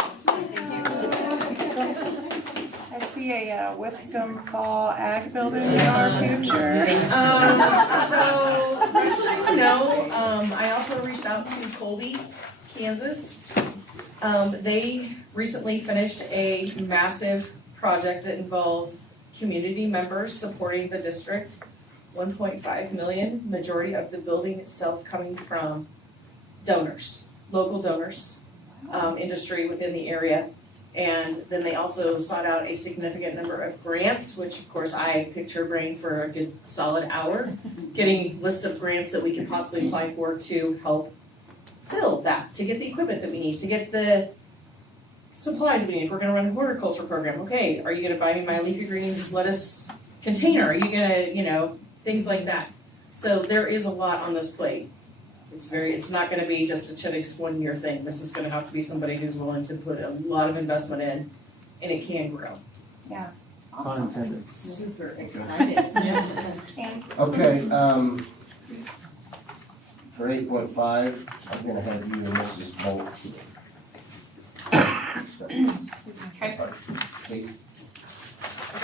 I see a Wiscombe Fall Ag Building in our future. So just so you know, I also reached out to Colby, Kansas. They recently finished a massive project that involved community members supporting the district, 1.5 million, majority of the building itself coming from donors, local donors, industry within the area. And then they also sought out a significant number of grants, which of course I picked her brain for a good solid hour, getting lists of grants that we can possibly apply for to help fill that, to get the equipment that we need, to get the supplies we need. If we're gonna run a horticulture program, okay, are you gonna buy me my leafy greens lettuce container? Are you gonna, things like that. So there is a lot on this plate. It's not gonna be just a Chittix 1 year thing. This is gonna have to be somebody who's willing to put a lot of investment in, and it can grow. Yeah. Pun intended. Super excited. Okay, for 8.5, I'm gonna have you and Mrs. Bolt. Okay. Kate, I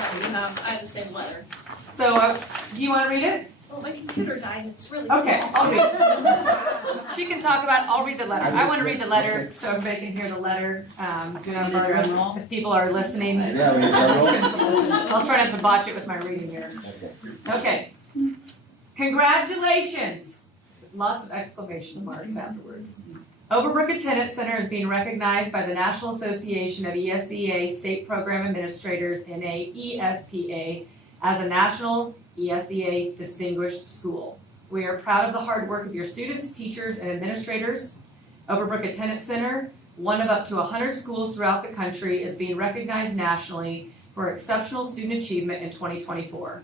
have the same letter. So, do you wanna read it? Well, my computer died, it's really Okay, small. I'll read. She can talk about, I'll read the letter. I want to read the letter so everybody can hear the letter. Do we need a drum roll? If people are listening. Yeah, we need a drum roll. I'll try not to botch it with my reading here. Okay. Congratulations. Lots of exclamation marks afterwards. Overbrook Attendance Center is being recognized by the National Association of ESEA State Program Administrators, NAESPA, as a National ESEA Distinguished School. We are proud of the hard work of your students, teachers, and administrators. Overbrook Attendance Center, one of up to 100 schools throughout the country, is being recognized nationally for exceptional student achievement in 2024.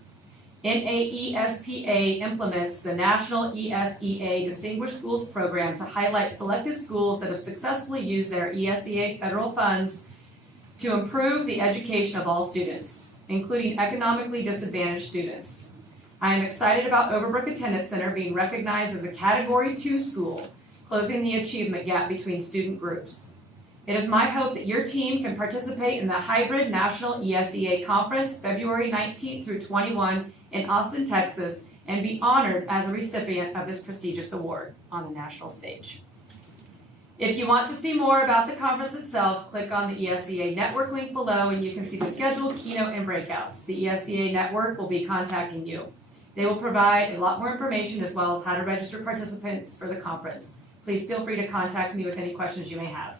NAESPA implements the National ESEA Distinguished Schools Program to highlight selected schools that have successfully used their ESEA federal funds to improve the education of all students, including economically disadvantaged students. I am excited about Overbrook Attendance Center being recognized as a Category 2 school, closing the achievement gap between student groups. It is my hope that your team can participate in the hybrid National ESEA Conference February 19th through 21 in Austin, Texas, and be honored as a recipient of this prestigious award on the national stage. If you want to see more about the conference itself, click on the ESEA Network link below and you can see the scheduled keynote and breakouts. The ESEA Network will be contacting you. They will provide a lot more information as well as how to register participants for the conference. Please feel free to contact me with any questions you may have.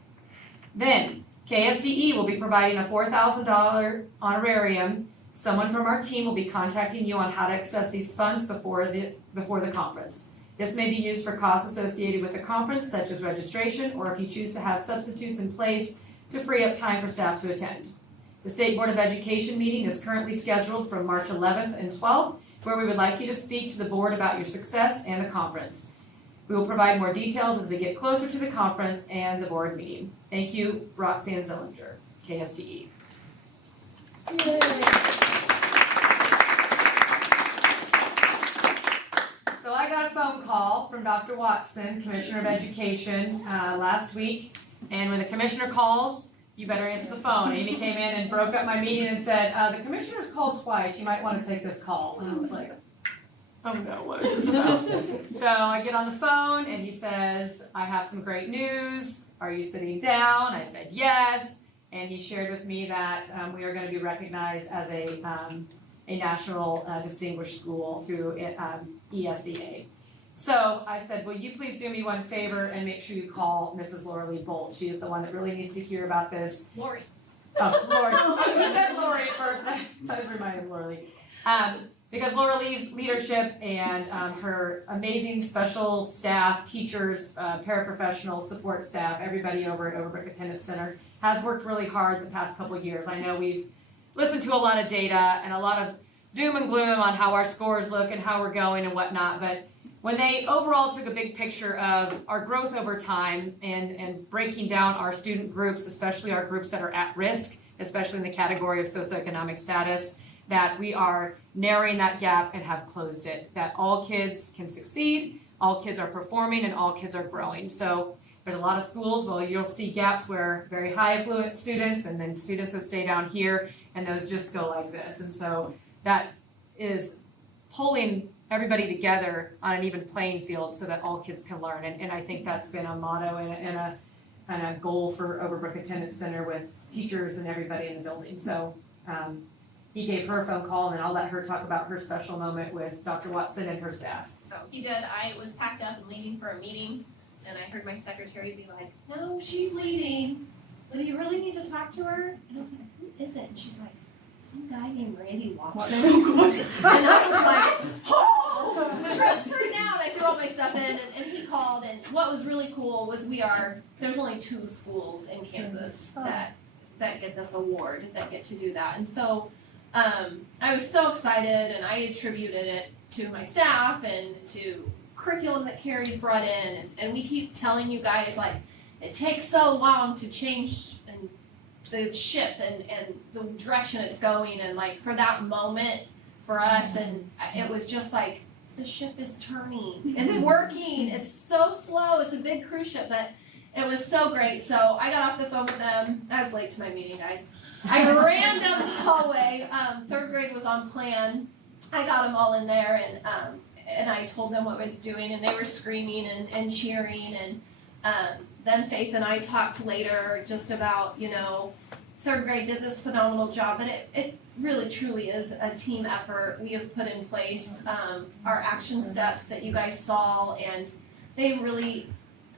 Then, KSDE will be providing a $4,000 honorarium. Someone from our team will be contacting you on how to access these funds before the conference. This may be used for costs associated with the conference, such as registration, or if you choose to have substitutes in place to free up time for staff to attend. The State Board of Education meeting is currently scheduled for March 11th and 12th, where we would like you to speak to the board about your success and the conference. We will provide more details as we get closer to the conference and the board meeting. Thank you, Roxanne Zillinger, KSDE. So I got a phone call from Dr. Watson, Commissioner of Education, last week. And when the commissioner calls, you better answer the phone. Amy came in and broke up my meeting and said, the commissioner's called twice. You might want to take this call. And I was like, oh no, what is this about? So I get on the phone and he says, I have some great news. Are you sitting down? I said, yes. And he shared with me that we are going to be recognized as a national distinguished school through ESEA. So I said, will you please do me one favor and make sure you call Mrs. Laura Lee Bolt. She is the one that really needs to hear about this. Lori. Oh, Lori. I said Lori at first. So I was reminded of Laura Lee. Because Laura Lee's leadership and her amazing special staff, teachers, paraprofessionals, support staff, everybody over at Overbrook Attendance Center has worked really hard the past couple of years. I know we've listened to a lot of data and a lot of doom and gloom on how our scores look and how we're going and whatnot, but when they overall took a big picture of our growth over time and breaking down our student groups, especially our groups that are at risk, especially in the category of socioeconomic status, that we are narrowing that gap and have closed it, that all kids can succeed, all kids are performing, and all kids are growing. So there's a lot of schools, well, you'll see gaps where very high affluent students and then students that stay down here, and those just go like this. And so that is pulling everybody together on an even playing field so that all kids can learn. And I think that's been a motto and a goal for Overbrook Attendance Center with teachers and everybody in the building. So he gave her a phone call, and I'll let her talk about her special moment with Dr. Watson and her staff. So he did. I was packed up and leaving for a meeting, and I heard my secretary be like, no, she's leaving. But you really need to talk to her? And I was like, who is it? And she's like, some guy named Randy Watson. And I was like, oh, transferred now. And I threw all my stuff in, and he called. And what was really cool was there's only 2 schools in Kansas that get this award, that get to do that. And so I was so excited, and I attributed it to my staff and to curriculum that Carrie's brought in. And we keep telling you guys, like, it takes so long to change the ship and the direction it's going, and like for that moment for us, and it was just like, the ship is turning, it's working, it's so slow, it's a big cruise ship, but it was so great. So I got off the phone with them. I was late to my meeting, guys. I ran down the hallway. 3rd grade was on plan. I got them all in there, and I told them what we were doing, and they were screaming and cheering, and then Faith and I talked later just about, you know, third grade did this phenomenal job, but it really truly is a team effort we have put in place. Our action steps that you guys saw, and they really,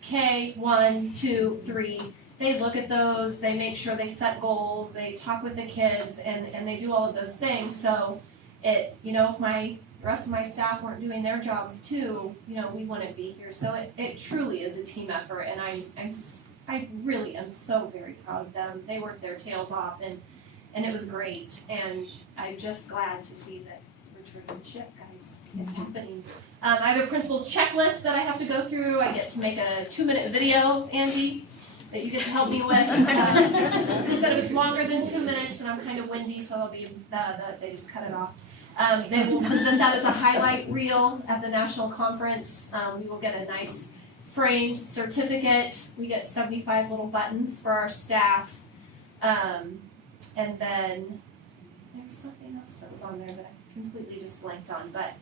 K, 1, 2, 3, they look at those, they make sure they set goals, they talk with the kids, and they do all of those things. So it, you know, if the rest of my staff weren't doing their jobs too, you know, we wouldn't be here. So it truly is a team effort, and I really am so very proud of them. They worked their tails off, and it was great. And I'm just glad to see that we're turning ship, guys. It's happening. I have a principal's checklist that I have to go through. I get to make a 2-minute video, Andy, that you get to help me with. He said if it's longer than 2 minutes, and I'm kind of windy, so I'll be they just cut it off. They will present that as a highlight reel at the national conference. We will get a nice framed certificate. We get 75 little buttons for our staff. And then there's something else that was on there that I completely just blanked on, but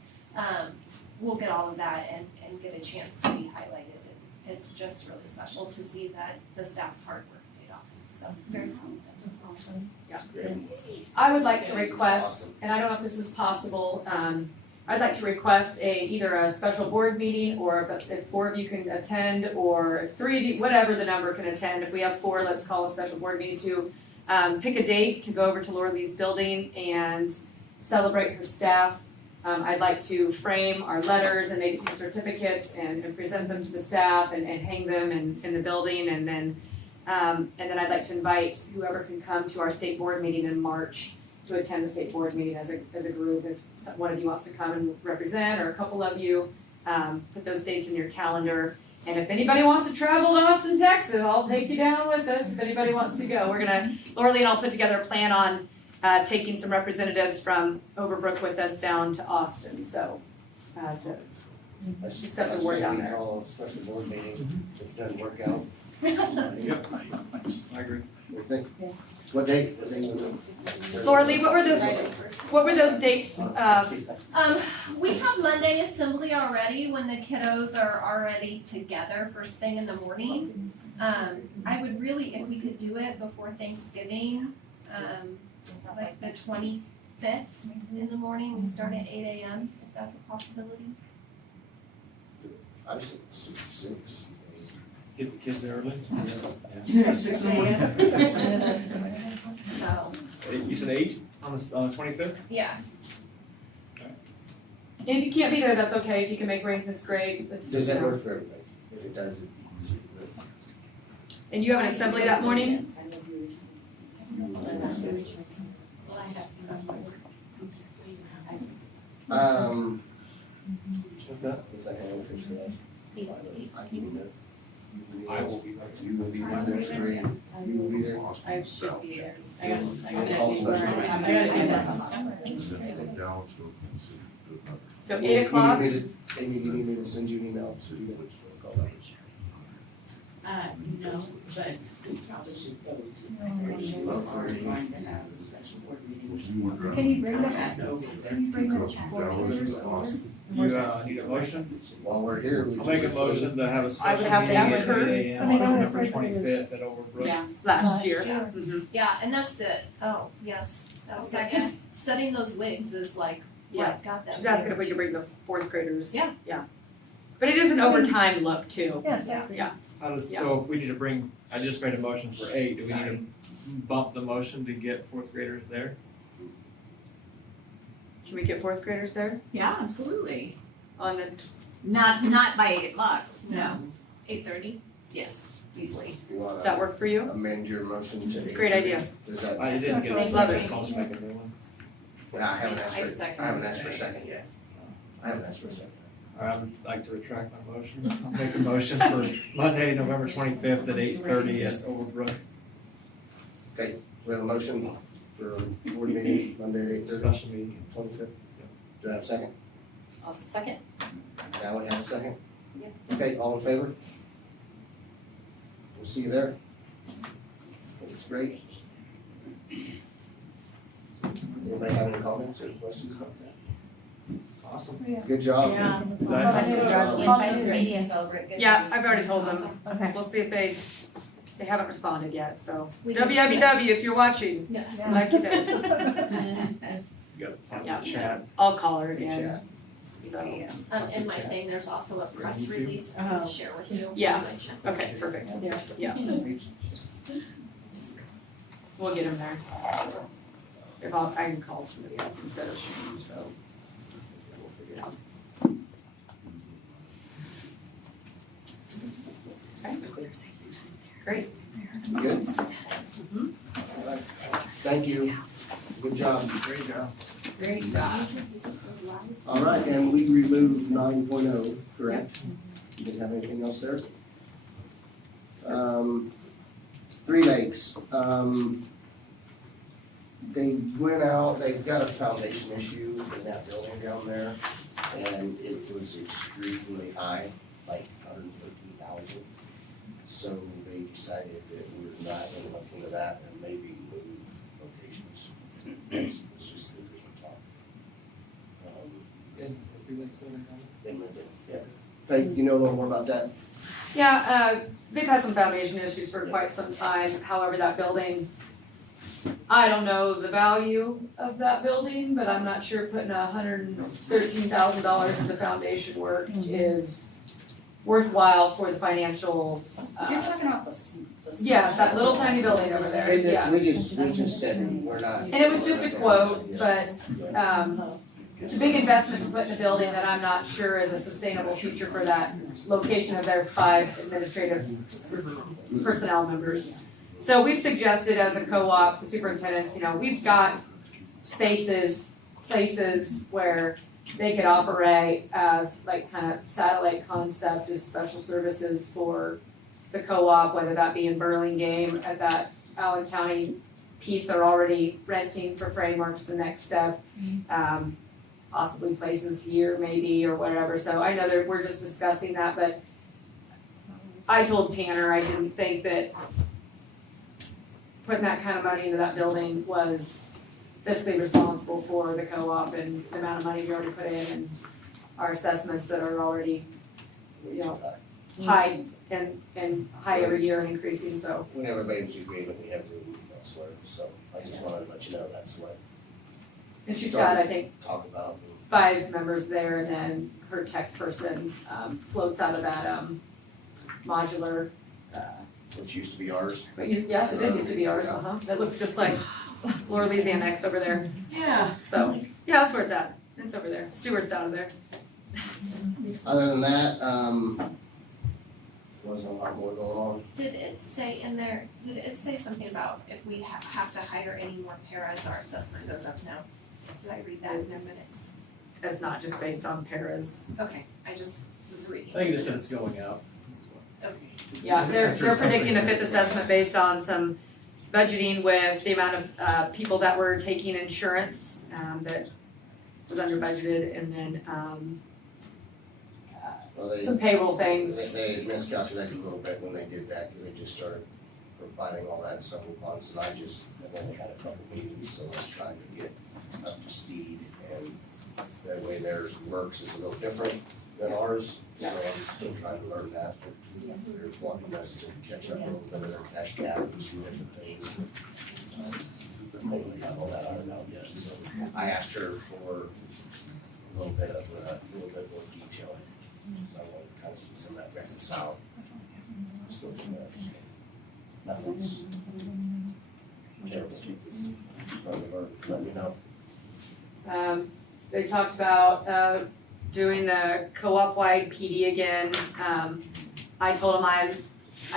we'll get all of that and get a chance to be highlighted. And it's just really special to see that the staff's hard work paid off. So very proud of that. That's awesome. Yeah. I would like to request, and I don't know if this is possible, I'd like to request either a special board meeting, or if 4 of you can attend, or if 3 of you, whatever the number can attend. If we have 4, let's call a special board meeting to pick a date to go over to Laura Lee's building and celebrate her staff. I'd like to frame our letters and maybe some certificates and present them to the staff and hang them in the building, and then I'd like to invite whoever can come to our state board meeting in March to attend the state board meeting as a group. If one of you wants to come and represent, or a couple of you, put those dates in your calendar. And if anybody wants to travel to Austin, Texas, I'll take you down with us. If anybody wants to go, Laura Lee and I'll put together a plan on taking some representatives from Overbrook with us down to Austin. So to accept the word down there. Call a special board meeting if it doesn't work out. Yep, I agree. What do you think? What date? Laura Lee, what were those dates? We have Monday assembly already when the kiddos are already together first thing in the morning. I would really, if we could do it before Thanksgiving, like the 25th in the morning, we start at 8 a.m. if that's a possibility. I said 6. Get the kids there early. Yeah. 6 a.m. So. You said 8 on the 25th? Yeah. If you can't be there, that's okay. If you can make arrangements, great. Does that work for everybody? If it does, And you have an assembly that morning? What's that? It's like an official. I will be there. You will be there. There's 3. You will be there. I should be there. I gotta see that. So 8 o'clock? Amy, do you need me to send you an email so you can call that? No, but we probably should go to. We're going to have a special board meeting. Can you bring You need a motion? While we're here, I'll make a motion to have a I special would have to meeting ask at her. 8 a.m. on November 25th at Overbrook. Yeah, last year. Yeah, and that's it. Oh, yes. That was like, setting those wigs is like Yeah. what got that. She's asking if we could bring those 4th graders. Yeah. Yeah. But it is an overtime look too. Yes. Yeah. So if we need to bring, I just made a motion for 8, do we need to bump the motion to get 4th graders there? Can we get 4th graders there? Yeah, absolutely. On the, Not by 8 o'clock, no. 8:30. Yes, easily. You does wanna that work for you? amend your motion to? It's a great idea. Does that? I didn't get a Love second, it. so I'll just make a new one. Yeah, I haven't asked I for, second. I haven't asked for a second yet. I haven't asked for a second. I would like to retract my motion. I'll make a motion for Monday, November 25th at 8:30 at Overbrook. We have a motion for board meeting Monday at 8:30, Special meeting. 25th. Do I have a second? I'll second. Now we have a second? Yeah. Okay, all in favor? We'll see you there. It's great. Anybody have any comments or questions about that? Awesome. Good job. Yeah. Congratulations. Yeah, I've already told them. Okay. We'll see if they haven't responded yet, so. We did- WWW, if you're watching, Yes. like you there. You got Yeah. a chat. I'll call her again. So, In my thing, there's also a press release I can share with you. Yeah. My checklist. okay, perfect. Yeah. We'll get him there. If I can call somebody else instead of Shane, so. We'll figure it out. Okay. Great. You good? All right. Thank you. Good job. Great job. Great job. All right, and we removed 9.0, correct? You didn't have anything else there? 3 Lakes, they went out, they've got a foundation issue in that building down there, and it was extremely high, like 113,000. So they decided that we're not gonna look into that and maybe move locations. It's just the original talk. They moved it, yeah. Faith, you know a little more about that? Yeah, they've had some foundation issues for quite some time. However, that building, I don't know the value of that building, but I'm not sure putting $113,000 into foundation work is worthwhile for the financial. You're talking about the. Yes, that little tiny building over there, yeah. We just said we're not. And it was just a quote, but, it's a big investment to put in a building that I'm not sure is a sustainable future for that location of their 5 administrative personnel members. So we've suggested as a co-op, the superintendents, we've got spaces, places where they could operate as like kind of satellite concept as special services for the co-op, whether that be in Burlingame at that Allen County piece they're already renting for Frameworks, the next step. Possibly places here maybe or whatever, so I know that we're just discussing that, but I told Tanner I didn't think that putting that kind of money into that building was fiscally responsible for the co-op and the amount of money we already put in and our assessments that are already, high and high every year and increasing, so. When everybody was agreement, we have room elsewhere, so I just wanted to let you know that's what. And she's got, I think, Talk about. 5 members there, and then her tech person floats out of that modular. Which used to be ours. But yes, it did used to be ours. That looks just like Laura Lee's annex over there. Yeah. So yeah, that's where it's at. It's over there. Stewart's out of there. Other than that, wasn't a lot more going on. Did it say in there, did it say something about if we have to hire any more paras, our assessment goes up now? Did I read that in their minutes? It's not just based on paras. Okay, I just was reading. I think it just said it's going up. Okay. Yeah, they're predicting a 5th assessment based on some budgeting with the amount of people that were taking insurance that was under budgeted, and then some payroll things. They miscalculated a little bit when they did that, because they just started providing all that in several months, and I just have only had a couple meetings, so I'm trying to get up to speed, and that way theirs works is a little different than ours, so I'm still trying to learn that, but there's wanting us to catch up a little bit of their cash cap and some different things. I don't have all that ironed out yet, so I asked her for a little bit more detail. So I want to kind of see some of that reconcile. Still from there, so nothing's terrible. Just wanted to let me know. They talked about doing the co-op wide PD again. I told them I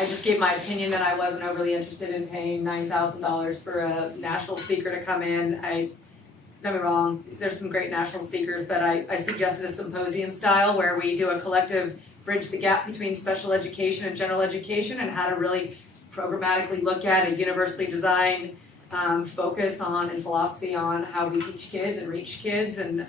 just gave my opinion that I wasn't overly interested in paying $9,000 for a national speaker to come in. Don't be wrong, there's some great national speakers, but I suggested a symposium style where we do a collective bridge the gap between special education and general education, and how to really programmatically look at a universally designed focus on and philosophy on how we teach kids and reach kids. And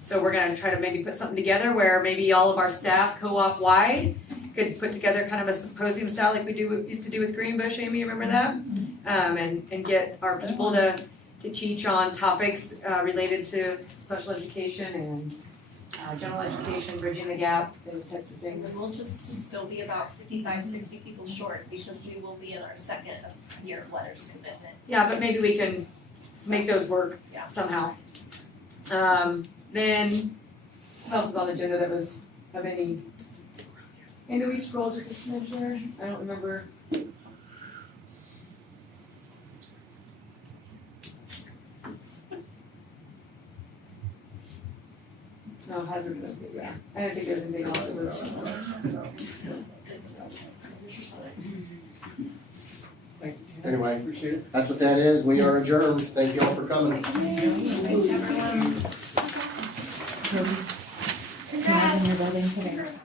so we're gonna try to maybe put something together where maybe all of our staff co-op wide could put together kind of a symposium style like we used to do with Greenbush, Amy, remember that? And get our people to teach on topics related to special education and general education, bridging the gap, those types of things. We'll just still be about 55, 60 people short because we will be in our second year of letters commitment. Yeah, but maybe we can make those work Yeah. somehow. Then, what else is on the agenda that was of any? And do we scroll just a smidge there? I don't remember. No, hazardous, yeah. I didn't think there was anything else that was. Anyway, that's what that is. We are adjourned. Thank you all for coming. Congrats.